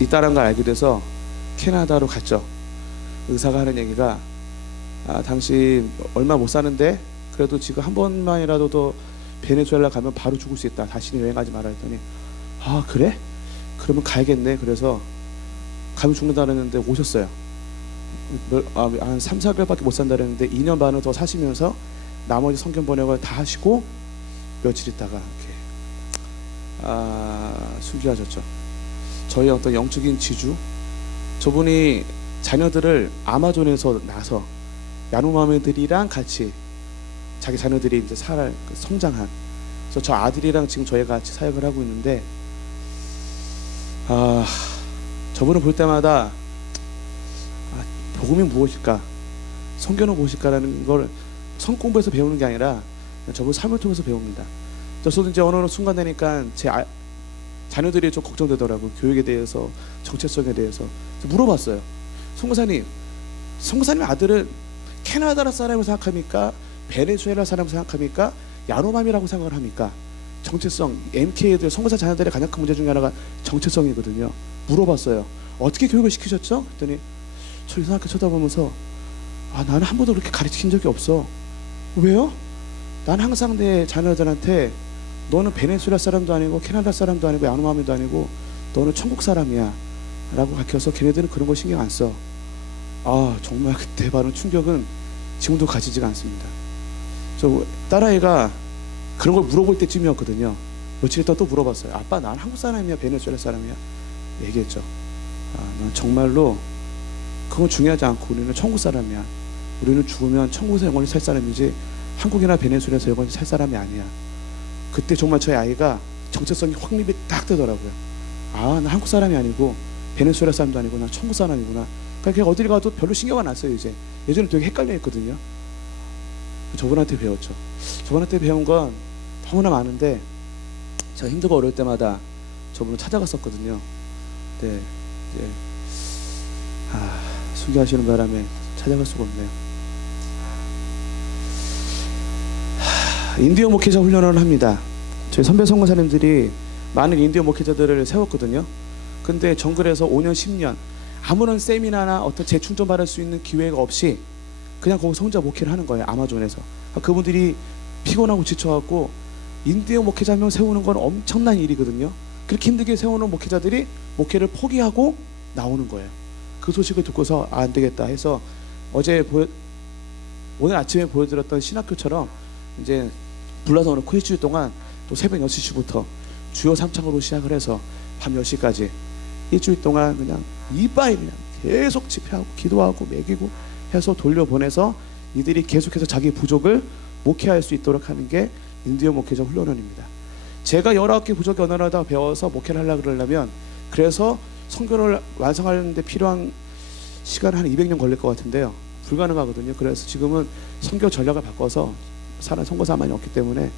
있다는 걸 알게 돼서 캐나다로 갔죠. 의사가 하는 얘기가 당신 얼마 못 사는데 그래도 지금 한 번만이라도 더 베네수엘라 가면 바로 죽을 수 있다. 다시는 여행하지 마라 했더니 그래? 그러면 가야겠네. 그래서 가면 죽는다 그랬는데 오셨어요. 한 3, 4개월밖에 못 산다 그랬는데 2년 반을 더 사시면서 나머지 성경 번역을 다 하시고 며칠 있다가 이렇게 순교하셨죠. 저희 어떤 영적인 지주, 저분이 자녀들을 아마존에서 나서 야노마미들이랑 같이 자기 자녀들이 이제 성장한. 그래서 저 아들이랑 지금 저희가 같이 사역을 하고 있는데 저분을 볼 때마다 복음이 무엇일까, 성경은 무엇일까라는 걸 성공부에서 배우는 게 아니라 저분 삶을 통해서 배웁니다. 저도 이제 어느 순간 되니까 제 자녀들이 좀 걱정되더라고요. 교육에 대해서, 정체성에 대해서. 물어봤어요. 선교사님 아들은 캐나다 사람을 생각합니까? 베네수엘라 사람을 생각합니까? 야노마미라고 생각을 합니까? 정체성, MK들, 선교사 자녀들의 가장 큰 문제 중에 하나가 정체성이거든요. 물어봤어요. 어떻게 교육을 시키셨죠? 그랬더니 저 이상하게 쳐다보면서 나는 한 번도 그렇게 가르친 적이 없어. 왜요? 난 항상 내 자녀들한테 너는 베네수엘라 사람도 아니고 캐나다 사람도 아니고 야노마미도 아니고 너는 천국 사람이야 라고 가르쳐서 걔네들은 그런 거 신경 안 써. 아, 정말 그때 받은 충격은 지금도 가지지가 않습니다. 저 딸아이가 그런 걸 물어볼 때쯤이었거든요. 며칠 있다 또 물어봤어요. 아빠, 난 한국 사람이야 베네수엘라 사람이야? 얘기했죠. 난 정말로 그건 중요하지 않고 우리는 천국 사람이야. 우리는 죽으면 천국에서 영원히 살 사람이지 한국이나 베네수엘라에서 영원히 살 사람이 아니야. 그때 정말 저희 아이가 정체성이 확립이 딱 되더라고요. 난 한국 사람이 아니고 베네수엘라 사람도 아니고 난 천국 사람이구나. 그러니까 어딜 가도 별로 신경 안 났어요. 이제 예전에 되게 헷갈려 했거든요. 저분한테 배웠죠. 저분한테 배운 건 너무나 많은데 제가 힘들고 어려울 때마다 저분을 찾아갔었거든요. 네, 이제 순교하시는 바람에 찾아갈 수가 없네요. 인디어 목회자 훈련을 합니다. 저희 선배 선교사님들이 많은 인디어 목회자들을 세웠거든요. 근데 정글에서 5년 10년 아무런 세미나나 어떤 재충전 받을 수 있는 기회가 없이 그냥 거기서 혼자 목회를 하는 거예요. 아마존에서. 그분들이 피곤하고 지쳐갖고 인디어 목회자 한 명 세우는 건 엄청난 일이거든요. 그렇게 힘들게 세우는 목회자들이 목회를 포기하고 나오는 거예요. 그 소식을 듣고서 안 되겠다 해서 오늘 아침에 보여드렸던 신학교처럼 이제 불러서 오늘 일주일 동안 또 새벽 6시부터 주요 3창으로 시작을 해서 밤 10시까지 일주일 동안 그냥 이빠이 그냥 계속 집회하고 기도하고 먹이고 해서 돌려보내서 이들이 계속해서 자기 부족을 목회할 수 있도록 하는 게 인디어 목회자 훈련원입니다. 제가 19개 부족의 언어를 다 배워서 목회를 하려고 그러려면 그래서 선교를 완성하는데 필요한 시간은 한 200년 걸릴 것 같은데요. 불가능하거든요. 그래서 지금은 선교 전략을 바꿔서 사는 선교사만이 없기 때문에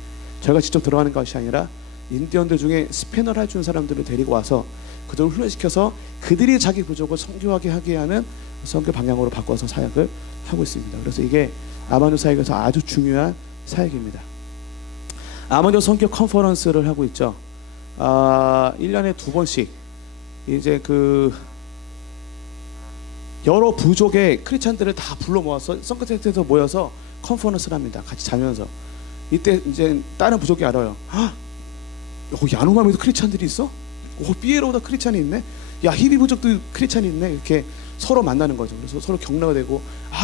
저희가 직접 들어가는 것이 아니라 인디언들 중에 스패너를 해주는 사람들을 데리고 와서 그들을 훈련시켜서 그들이 자기 부족을 선교하게 하게 하는 선교 방향으로 바꿔서 사역을 하고 있습니다. 그래서 이게 아마존 사역에서 아주 중요한 사역입니다. 아마존 선교 컨퍼런스를 하고 있죠. 1년에 2번씩 이제 여러 부족의 크리스찬들을 다 불러 모아서 선크센터에서 모여서 컨퍼런스를 합니다. 같이 자면서. 이때 이제 다른 부족이 알아요. 여기 야노마미도 크리스찬들이 있어? 삐에로도 크리스찬이 있네? 야, 히비 부족도 크리스찬이 있네? 이렇게 서로 만나는 거죠. 그래서 서로 격려가 되고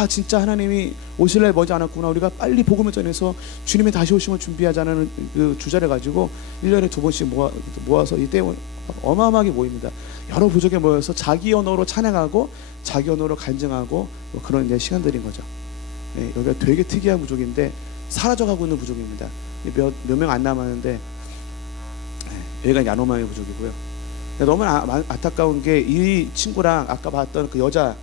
진짜 하나님이 오실 날 머지 않았구나. 우리가 빨리 복음을 전해서 주님의 다시 오심을 준비하자는 그 주제를 가지고 1년에 2번씩 모아서 이때 어마어마하게 모입니다. 여러 부족에 모여서 자기 언어로 찬양하고 자기 언어로 간증하고 그런 이제 시간들인 거죠. 네, 여기가 되게 특이한 부족인데 사라져가고 있는 부족입니다. 몇 명 안 남았는데 여기가 야노마의 부족이고요. 너무 안타까운 게 이 친구랑 아까 봤던 그 여자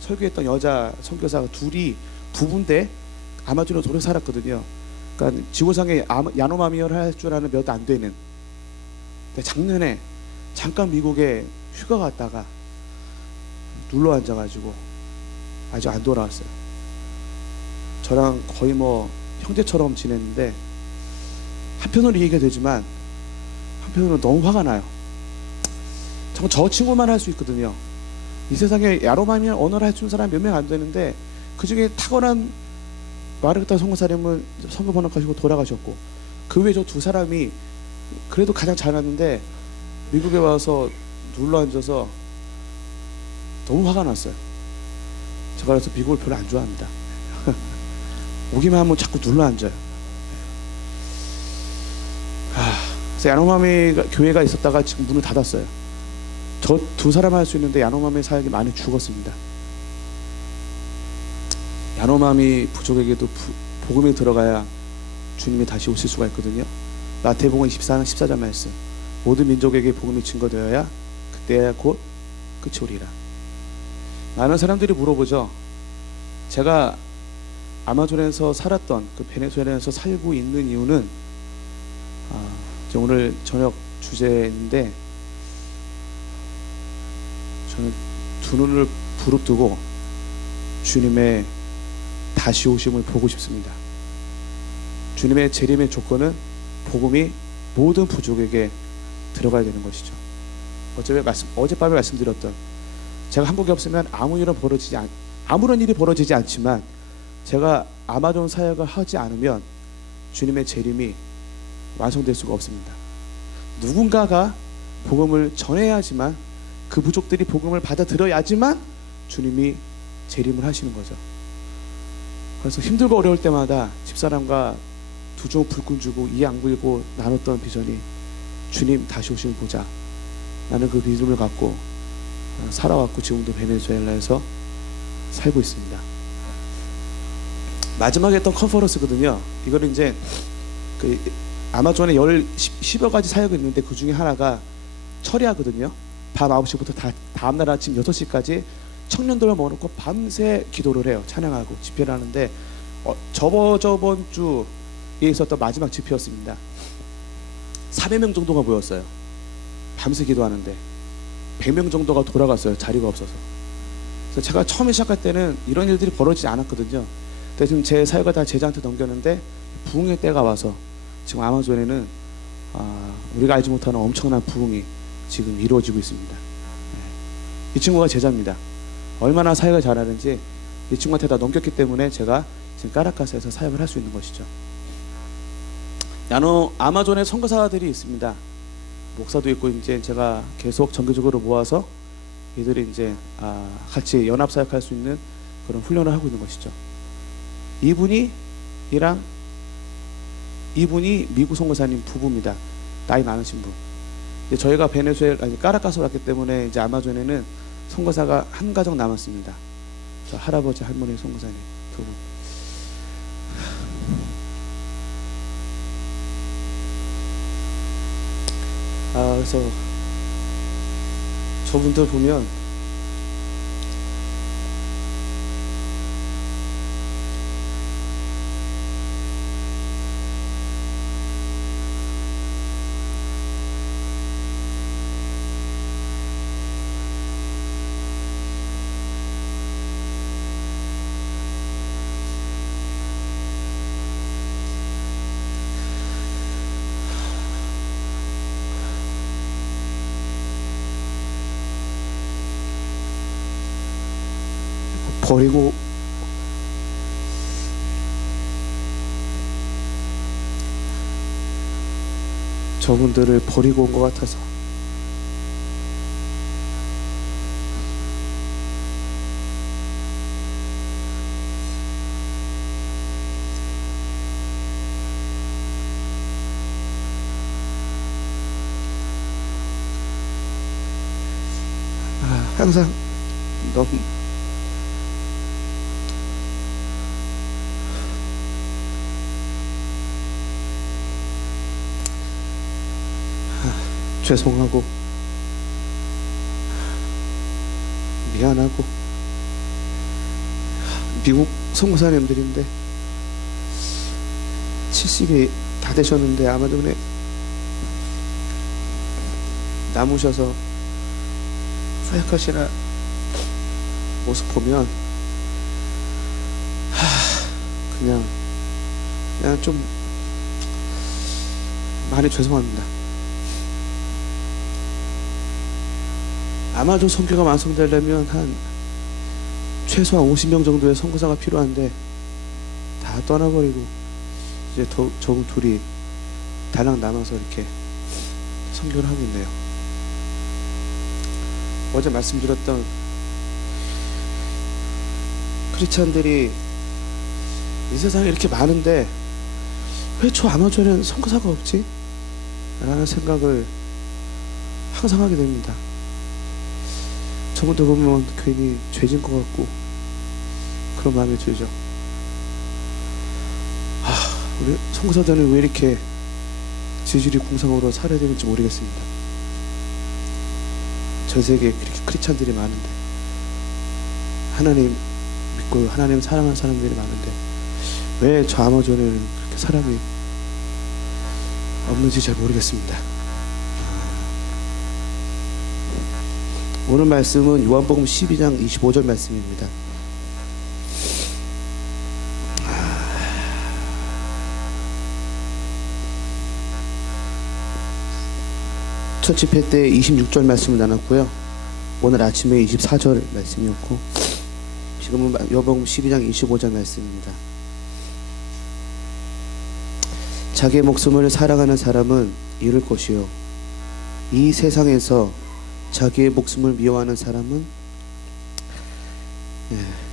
설교했던 여자 선교사가 둘이 부부인데 아마존으로 오래 살았거든요. 그러니까 지구상에 야노마미어를 할 줄 아는 몇 안 되는. 작년에 잠깐 미국에 휴가 갔다가 눌러 앉아가지고 아직 안 돌아왔어요. 저랑 거의 형제처럼 지냈는데 한편으로 이해가 되지만 한편으로 너무 화가 나요. 정말 저 친구만 할 수 있거든요. 이 세상에 야로마미아 언어를 해주는 사람이 몇 명 안 되는데 그 중에 탁월한 마르타 선교사님은 선교 번역하시고 돌아가셨고 그 외에 저 두 사람이 그래도 가장 잘하는데 미국에 와서 눌러 앉아서 너무 화가 났어요. 제가 그래서 미국을 별로 안 좋아합니다. 오기만 하면 자꾸 눌러 앉아요. 그래서 야노마미 교회가 있었다가 지금 문을 닫았어요. 저 두 사람 할 수 있는데 야노마미 사역이 많이 죽었습니다. 야노마미 부족에게도 복음이 들어가야 주님이 다시 오실 수가 있거든요. 마태복음 24장 14절 말씀. 모든 민족에게 복음이 증거되어야 그때야 곧 끝이 오리라. 많은 사람들이 물어보죠. 제가 아마존에서 살았던 그 베네수엘라에서 살고 있는 이유는 오늘 저녁 주제인데 저는 두 눈을 부릅뜨고 주님의 다시 오심을 보고 싶습니다. 주님의 재림의 조건은 복음이 모든 부족에게 들어가야 되는 것이죠. 어젯밤에 말씀드렸던 제가 한국에 없으면 아무런 일이 벌어지지 않지만 제가 아마존 사역을 하지 않으면 주님의 재림이 완성될 수가 없습니다. 누군가가 복음을 전해야지만, 그 부족들이 복음을 받아들여야지만 주님이 재림을 하시는 거죠. 그래서 힘들고 어려울 때마다 집사람과 두종 불끈 주고 이 양불고 나눴던 비전이 주님 다시 오시면 보자. 나는 그 믿음을 갖고 살아왔고 지금도 베네수엘라에서 살고 있습니다. 마지막에 했던 컨퍼런스거든요. 이거는 이제 그 아마존에 10여 가지 사역이 있는데 그 중에 하나가 철야거든요. 밤 9시부터 다음날 아침 6시까지 청년들을 모아놓고 밤새 기도를 해요. 찬양하고 집회를 하는데 저번 주에 있었던 마지막 집회였습니다. 400명 정도가 모였어요. 밤새 기도하는데 100명 정도가 돌아갔어요. 자리가 없어서. 그래서 제가 처음에 시작할 때는 이런 일들이 벌어지지 않았거든요. 근데 지금 제 사역을 다 제자한테 넘겼는데 부흥의 때가 와서 지금 아마존에는 우리가 알지 못하는 엄청난 부흥이 지금 이루어지고 있습니다. 이 친구가 제자입니다. 얼마나 사역을 잘하는지 이 친구한테 다 넘겼기 때문에 제가 지금 까라카스에서 사역을 할 수 있는 것이죠. 아마존에 선교사들이 있습니다. 목사도 있고 이제 제가 계속 정기적으로 모아서 이들이 이제 같이 연합 사역할 수 있는 그런 훈련을 하고 있는 것이죠. 이분이 미국 선교사님 부부입니다. 나이 많으신 분. 이제 저희가 까라카스로 왔기 때문에 이제 아마존에는 선교사가 한 가정 남았습니다. 할아버지 할머니 선교사님 두 분. 그래서 저분들 보면 버리고 저분들을 버리고 온 것 같아서 항상 너무 죄송하고 미안하고 미국 선교사님들인데 70이 다 되셨는데 아마존에 남으셔서 사역하시는 모습 보면 그냥 좀 많이 죄송합니다. 아마존 선교가 완성되려면 한 최소한 50명 정도의 선교사가 필요한데 다 떠나버리고 이제 저분 둘이 달랑 남아서 이렇게 선교를 하고 있네요. 어제 말씀드렸던 크리스찬들이 이 세상에 이렇게 많은데 왜 저 아마존에는 선교사가 없지? 라는 생각을 항상 하게 됩니다. 저분들 보면 괜히 죄진 것 같고 그런 마음이 들죠. 우리 선교사들은 왜 이렇게 지질이 공상으로 살아야 되는지 모르겠습니다. 전 세계에 그렇게 크리스찬들이 많은데, 하나님 믿고 하나님 사랑하는 사람들이 많은데 왜 저 아마존에는 그렇게 사람이 없는지 잘 모르겠습니다. 오늘 말씀은 요한복음 12장 25절 말씀입니다. 첫 집회 때 26절 말씀을 나눴고요. 오늘 아침에 24절 말씀이었고, 지금은 요한복음 12장 25절 말씀입니다. 자기의 목숨을 사랑하는 사람은 잃을 것이요 이 세상에서 자기의 목숨을 미워하는 사람은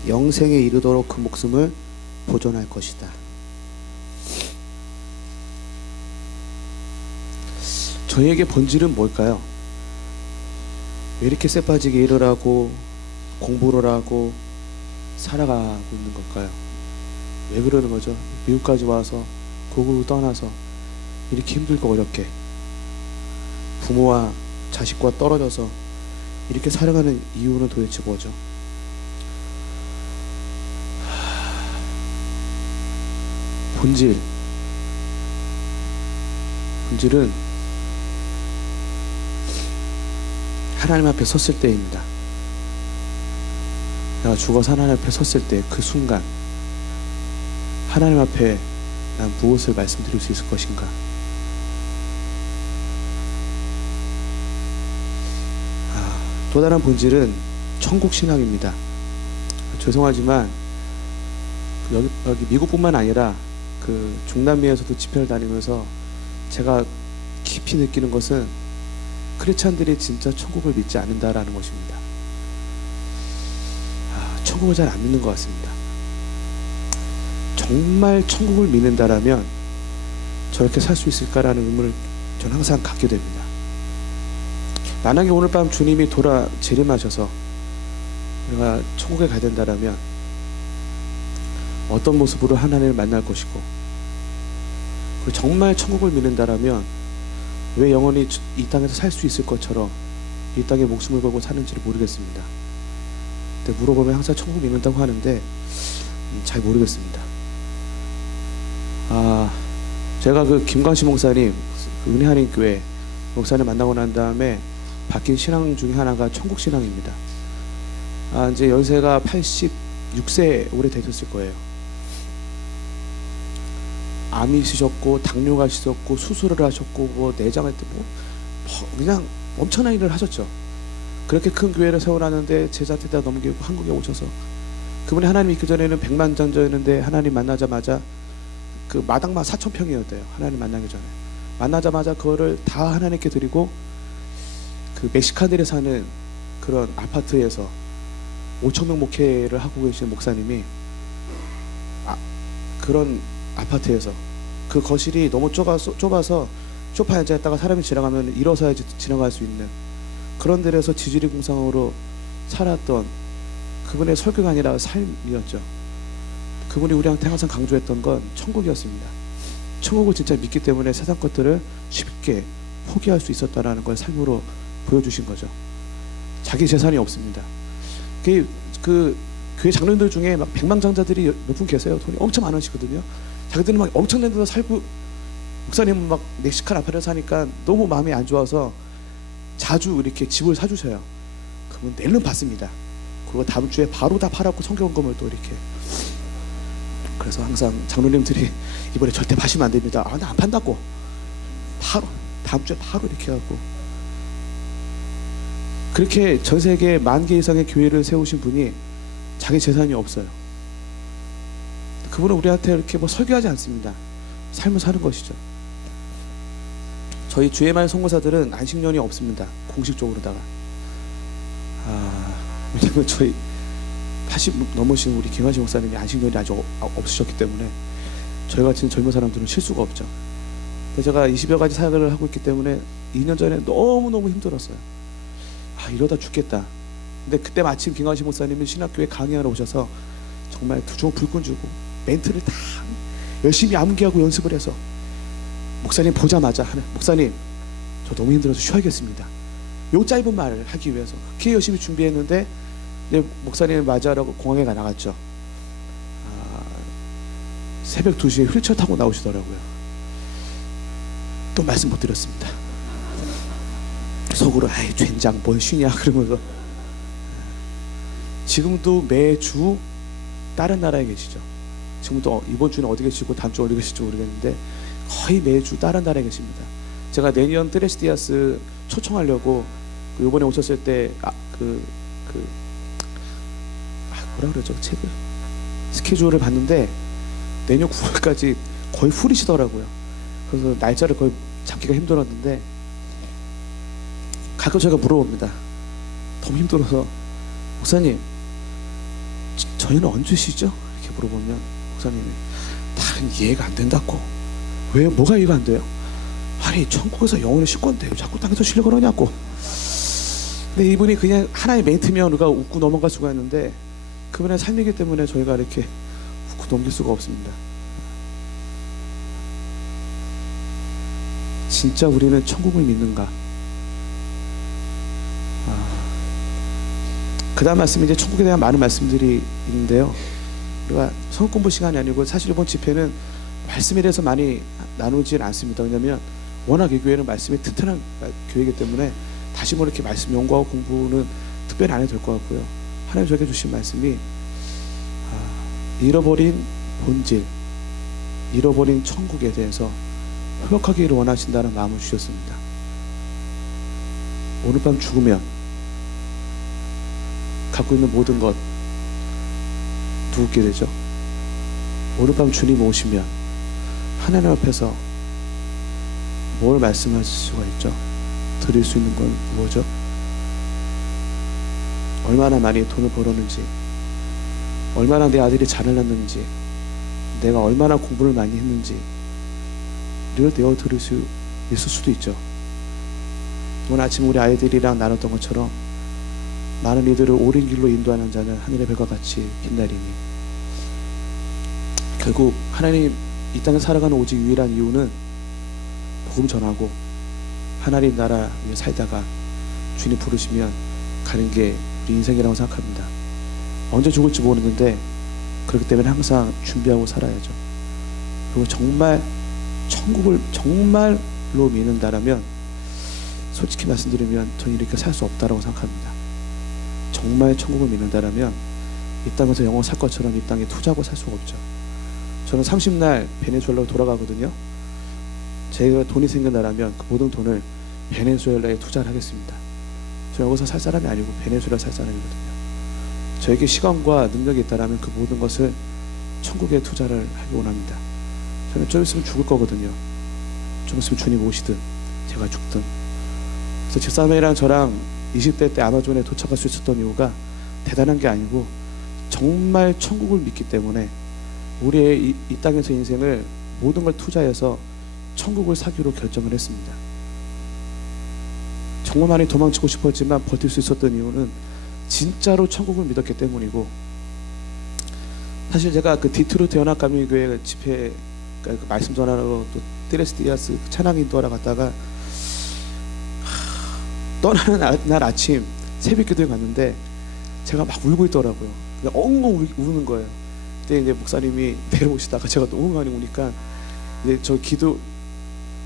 영생에 이르도록 그 목숨을 보존할 것이다. 저희에게 본질은 뭘까요? 왜 이렇게 쎄빠지게 일을 하고 공부를 하고 살아가고 있는 걸까요? 왜 그러는 거죠? 미국까지 와서 고국을 떠나서 이렇게 힘들고 어렵게 부모와 자식과 떨어져서 이렇게 살아가는 이유는 도대체 뭐죠? 본질은 하나님 앞에 섰을 때입니다. 내가 죽어서 하나님 앞에 섰을 때 그 순간 하나님 앞에 난 무엇을 말씀드릴 수 있을 것인가? 또 다른 본질은 천국 신앙입니다. 죄송하지만 여기 미국뿐만 아니라 그 중남미에서도 집회를 다니면서 제가 깊이 느끼는 것은 크리스찬들이 진짜 천국을 믿지 않는다라는 것입니다. 천국을 잘 안 믿는 것 같습니다. 정말 천국을 믿는다라면 저렇게 살 수 있을까라는 의문을 저는 항상 갖게 됩니다. 만약에 오늘 밤 주님이 돌아 재림하셔서 우리가 천국에 가야 된다라면 어떤 모습으로 하나님을 만날 것이고, 그리고 정말 천국을 믿는다라면 왜 영원히 이 땅에서 살 수 있을 것처럼 이 땅에 목숨을 걸고 사는지를 모르겠습니다. 근데 물어보면 항상 천국 믿는다고 하는데 잘 모르겠습니다. 제가 그 김광식 목사님, 그 은혜하는 교회 목사님 만나고 난 다음에 바뀐 신앙 중에 하나가 천국 신앙입니다. 이제 연세가 86세 올해 되셨을 거예요. 암이 있으셨고 당뇨가 있으셨고 수술을 하셨고 뭐 내장할 때 뭐 그냥 엄청난 일을 하셨죠. 그렇게 큰 교회를 세워놨는데 제자한테 다 넘기고 한국에 오셔서 그분이 하나님 믿기 전에는 백만장자였는데 하나님 만나자마자 그 마당만 4,000평이었대요. 하나님 만나기 전에 만나자마자 그거를 다 하나님께 드리고 그 멕시칸들에 사는 그런 아파트에서 5,000명 목회를 하고 계신 목사님이 그런 아파트에서 그 거실이 너무 좁아서 소파에 앉아있다가 사람이 지나가면 일어서야지 지나갈 수 있는 그런 데에서 지지리 공상으로 살았던 그분의 설교가 아니라 삶이었죠. 그분이 우리한테 항상 강조했던 건 천국이었습니다. 천국을 진짜 믿기 때문에 세상 것들을 쉽게 포기할 수 있었다라는 걸 삶으로 보여주신 거죠. 자기 재산이 없습니다. 그 교회 장로님들 중에 막 백만장자들이 몇 분 계세요. 돈이 엄청 많으시거든요. 자기들은 막 엄청난 데서 살고, 목사님은 막 멕시칸 아파트에 사니까 너무 마음이 안 좋아서 자주 이렇게 집을 사주셔요. 그러면 내일은 받습니다. 그리고 다음 주에 바로 다 팔았고 성경금을 또 이렇게. 그래서 항상 장로님들이 이번에 절대 파시면 안 됩니다. 나 안 판다고. 바로 다음 주에 바로 이렇게 하고. 그렇게 전 세계 10,000개 이상의 교회를 세우신 분이 자기 재산이 없어요. 그분은 우리한테 이렇게 뭐 설교하지 않습니다. 삶을 사는 것이죠. 저희 주에만 선교사들은 안식년이 없습니다. 공식적으로다가. 왜냐면 저희 80 넘으신 우리 김하신 목사님이 안식년이 아직 없으셨기 때문에 저희 같은 젊은 사람들은 쉴 수가 없죠. 제가 20여 가지 사역을 하고 있기 때문에 2년 전에 너무너무 힘들었어요. 이러다 죽겠다. 근데 그때 마침 김광식 목사님이 신학교에 강의하러 오셔서 정말 두종 불끈 주고 멘트를 다 열심히 암기하고 연습을 해서 목사님 보자마자 목사님 저 너무 힘들어서 쉬어야겠습니다. 요 짧은 말을 하기 위해서 그렇게 열심히 준비했는데 목사님을 맞이하러 공항에 나갔죠. 새벽 2시에 휠체어 타고 나오시더라고요. 또 말씀 못 드렸습니다. 속으로 젠장 뭘 쉬냐 그러면서 지금도 매주 다른 나라에 계시죠. 지금도 이번 주는 어디 계시고 다음 주 어디 계실지 모르겠는데 거의 매주 다른 나라에 계십니다. 제가 내년 트레스디아스 초청하려고 이번에 오셨을 때 뭐라 그러죠? 책을 스케줄을 봤는데 내년 9월까지 거의 풀이시더라고요. 그래서 날짜를 거의 잡기가 힘들었는데 가끔 제가 물어봅니다. 너무 힘들어서 목사님 저희는 언제 쉬죠? 이렇게 물어보면 목사님이 다른 이해가 안 된다고. 왜 뭐가 이해가 안 돼요? 아니 천국에서 영원히 쉴 건데 왜 자꾸 땅에서 쉬려고 그러냐고. 근데 이분이 그냥 하나의 멘트면 우리가 웃고 넘어갈 수가 있는데 그분의 삶이기 때문에 저희가 이렇게 웃고 넘길 수가 없습니다. 진짜 우리는 천국을 믿는가? 그 다음 말씀이 이제 천국에 대한 많은 말씀들이 있는데요. 우리가 성경 공부 시간이 아니고 사실 이번 집회는 말씀에 대해서 많이 나누지는 않습니다. 왜냐하면 워낙 이 교회는 말씀이 튼튼한 교회이기 때문에 다시 뭐 이렇게 말씀 연구하고 공부는 특별히 안 해도 될 것 같고요. 하나님 저에게 주신 말씀이 잃어버린 본질, 잃어버린 천국에 대해서 회복하기를 원하신다는 마음을 주셨습니다. 오늘 밤 죽으면 갖고 있는 모든 것 누구께 되죠? 오늘 밤 주님 오시면 하나님 앞에서 뭘 말씀하실 수가 있죠? 드릴 수 있는 건 뭐죠? 얼마나 많이 돈을 벌었는지, 얼마나 내 아들이 잘을 낳는지, 내가 얼마나 공부를 많이 했는지 를 내어 들을 수 있을 수도 있죠. 오늘 아침 우리 아이들이랑 나눴던 것처럼 많은 이들을 옳은 길로 인도하는 자는 하늘의 별과 같이 빛나리니, 결국 하나님 이 땅에 살아가는 오직 유일한 이유는 복음 전하고 하나님 나라 위에 살다가 주님 부르시면 가는 게 우리 인생이라고 생각합니다. 언제 죽을지 모르는데 그렇기 때문에 항상 준비하고 살아야죠. 그리고 정말 천국을 정말로 믿는다라면 솔직히 말씀드리면 저는 이렇게 살 수 없다라고 생각합니다. 정말 천국을 믿는다라면 이 땅에서 영원 살 것처럼 이 땅에 투자하고 살 수가 없죠. 저는 30날 베네수엘라로 돌아가거든요. 제가 돈이 생긴다라면 그 모든 돈을 베네수엘라에 투자를 하겠습니다. 저 여기서 살 사람이 아니고 베네수엘라 살 사람이거든요. 저에게 시간과 능력이 있다라면 그 모든 것을 천국에 투자를 하기 원합니다. 저는 좀 있으면 죽을 거거든요. 좀 있으면 주님 오시든 제가 죽든. 그래서 집사람이랑 저랑 20대 때 아마존에 도착할 수 있었던 이유가 대단한 게 아니고 정말 천국을 믿기 때문에 우리의 이 땅에서 인생을 모든 걸 투자해서 천국을 사기로 결정을 했습니다. 정말 많이 도망치고 싶었지만 버틸 수 있었던 이유는 진짜로 천국을 믿었기 때문이고, 사실 제가 그 디트로이트 연합감리교회 집회 그 말씀 전하러 또 테레스디아스 찬양 인도하러 갔다가 떠나는 날 아침 새벽 기도에 갔는데 제가 막 울고 있더라고요. 그냥 엉엉 우는 거예요. 그때 이제 목사님이 내려오시다가 제가 너무 많이 우니까 이제 저 기도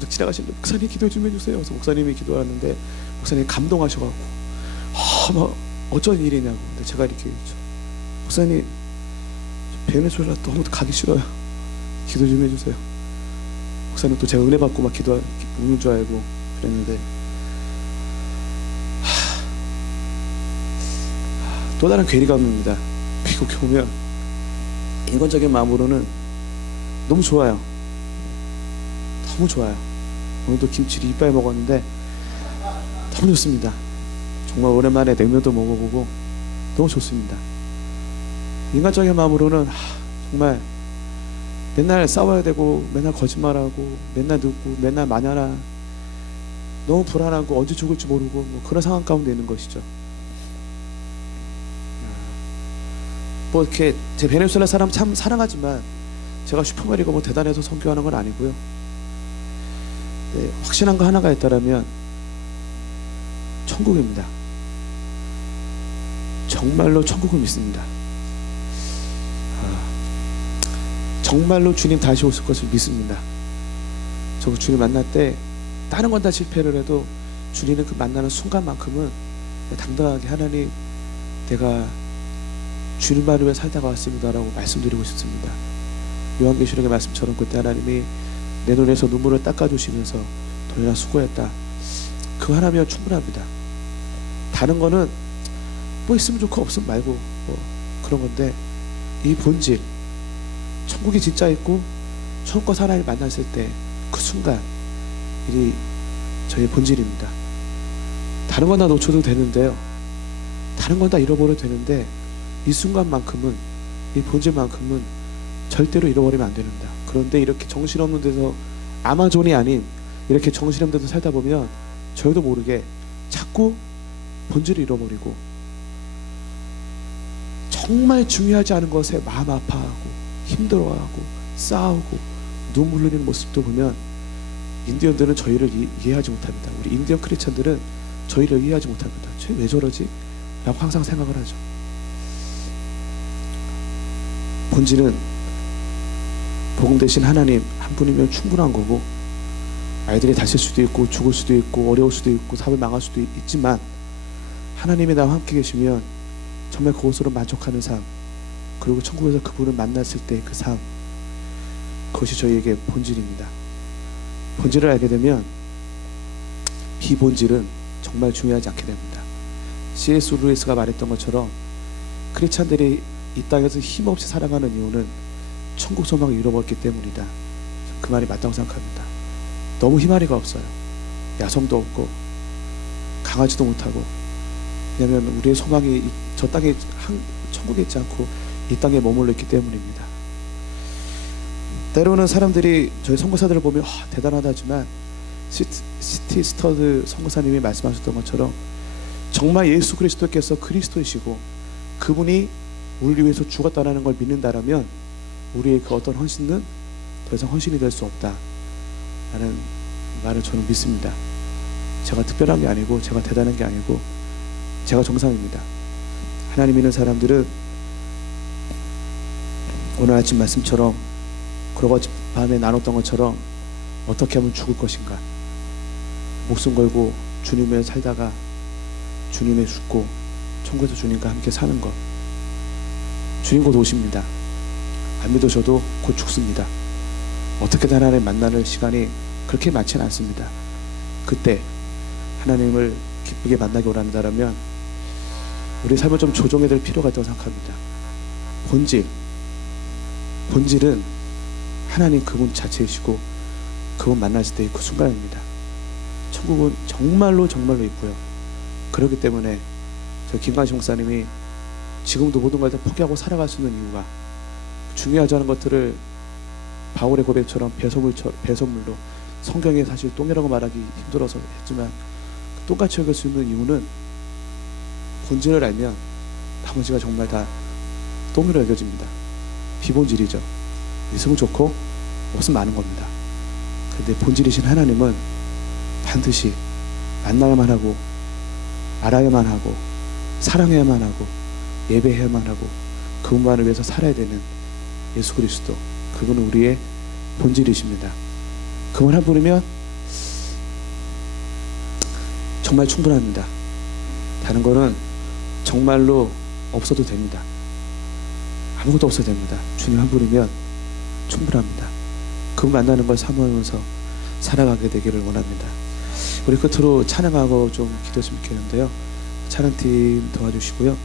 지나가시는데 목사님 기도 좀 해주세요. 그래서 목사님이 기도하는데 목사님이 감동하셔갖고 막 어쩐 일이냐고. 근데 제가 이렇게 목사님 베네수엘라 너무 가기 싫어요. 기도 좀 해주세요. 목사님 또 제가 은혜 받고 막 우는 줄 알고 그랬는데 또 다른 괴리감입니다. 미국에 오면 인간적인 마음으로는 너무 좋아요. 너무 좋아요. 오늘도 김치를 이빨 먹었는데 너무 좋습니다. 정말 오랜만에 냉면도 먹어보고 너무 좋습니다. 인간적인 마음으로는 정말 맨날 싸워야 되고 맨날 거짓말하고 맨날 늦고 맨날 마냐나 너무 불안하고 언제 죽을지 모르고 뭐 그런 상황 가운데 있는 것이죠. 뭐 이렇게 제 베네수엘라 사람 참 사랑하지만 제가 슈퍼맨이고 뭐 대단해서 선교하는 건 아니고요. 네, 확신한 거 하나가 있다라면 천국입니다. 정말로 천국을 믿습니다. 정말로 주님 다시 오실 것을 믿습니다. 저 주님 만날 때 다른 건 다 실패를 해도 주님은 그 만나는 순간만큼은 당당하게 하나님 내가 주님만을 위해 살다가 왔습니다 라고 말씀드리고 싶습니다. 요한계시록의 말씀처럼 그때 하나님이 내 눈에서 눈물을 닦아주시면서 너희가 수고했다, 그 하나면 충분합니다. 다른 거는 뭐 있으면 좋고 없으면 말고 뭐 그런 건데, 이 본질 천국이 진짜 있고 천국과 하나님을 만났을 때 그 순간 이 저의 본질입니다. 다른 건 다 놓쳐도 되는데요, 다른 건 다 잃어버려도 되는데 이 순간만큼은, 이 본질만큼은 절대로 잃어버리면 안 됩니다. 그런데 이렇게 정신없는 데서, 아마존이 아닌 이렇게 정신없는 데서 살다 보면 저희도 모르게 자꾸 본질을 잃어버리고 정말 중요하지 않은 것에 마음 아파하고 힘들어하고 싸우고 눈물 흘리는 모습도 보면 인디언들은 저희를 이해하지 못합니다. 우리 인디언 크리스찬들은 저희를 이해하지 못합니다. 쟤 왜 저러지? 라고 항상 생각을 하죠. 본질은 복음 대신 하나님 한 분이면 충분한 거고, 아이들이 다칠 수도 있고 죽을 수도 있고 어려울 수도 있고 사업이 망할 수도 있지만 하나님이 나와 함께 계시면 정말 그것으로 만족하는 삶, 그리고 천국에서 그분을 만났을 때 그 삶, 그것이 저희에게 본질입니다. 본질을 알게 되면 비본질은 정말 중요하지 않게 됩니다. C.S. 루이스가 말했던 것처럼 크리스찬들이 이 땅에서 힘없이 살아가는 이유는 천국 소망을 잃어버렸기 때문이다. 그 말이 맞다고 생각합니다. 너무 희망이가 없어요. 야성도 없고 강하지도 못하고, 왜냐하면 우리의 소망이 저 땅에 천국에 있지 않고 이 땅에 머물러 있기 때문입니다. 때로는 사람들이 저희 선교사들을 보면 대단하다 하지만 시티 스터드 선교사님이 말씀하셨던 것처럼 정말 예수 그리스도께서 그리스도이시고 그분이 우리를 위해서 죽었다는 걸 믿는다라면 우리의 그 어떤 헌신은 더 이상 헌신이 될 수 없다 라는 말을 저는 믿습니다. 제가 특별한 게 아니고 제가 대단한 게 아니고 제가 정상입니다. 하나님 믿는 사람들은 오늘 아침 말씀처럼 그러고 밤에 나눴던 것처럼 어떻게 하면 죽을 것인가, 목숨 걸고 주님을 살다가 주님의 죽고 천국에서 주님과 함께 사는 것. 주님 곧 오십니다. 안 믿으셔도 곧 죽습니다. 어떻게든 하나님 만나는 시간이 그렇게 많지는 않습니다. 그때 하나님을 기쁘게 만나기 원한다면 우리 삶을 좀 조정해야 될 필요가 있다고 생각합니다. 본질은 하나님 그분 자체이시고 그분 만났을 때 그 순간입니다. 천국은 정말로 정말로 있고요. 그렇기 때문에 저 김관식 목사님이 지금도 모든 걸 다 포기하고 살아갈 수 있는 이유가, 중요하지 않은 것들을 바울의 고백처럼 배설물로, 성경에 사실 똥이라고 말하기 힘들어서 했지만 똑같이 여길 수 있는 이유는 본질을 알면 나머지가 정말 다 똥으로 여겨집니다. 비본질이죠. 있으면 좋고 없으면 많은 겁니다. 그런데 본질이신 하나님은 반드시 만나야만 하고 알아야만 하고 사랑해야만 하고 예배해야만 하고 그분만을 위해서 살아야 되는 예수 그리스도, 그분은 우리의 본질이십니다. 그분 한 분이면 정말 충분합니다. 다른 거는 정말로 없어도 됩니다. 아무것도 없어도 됩니다. 주님 한 분이면 충분합니다. 그분 만나는 걸 사모하면서 살아가게 되기를 원합니다. 우리 끝으로 찬양하고 좀 기도했으면 좋겠는데요. 찬양팀 도와주시고요.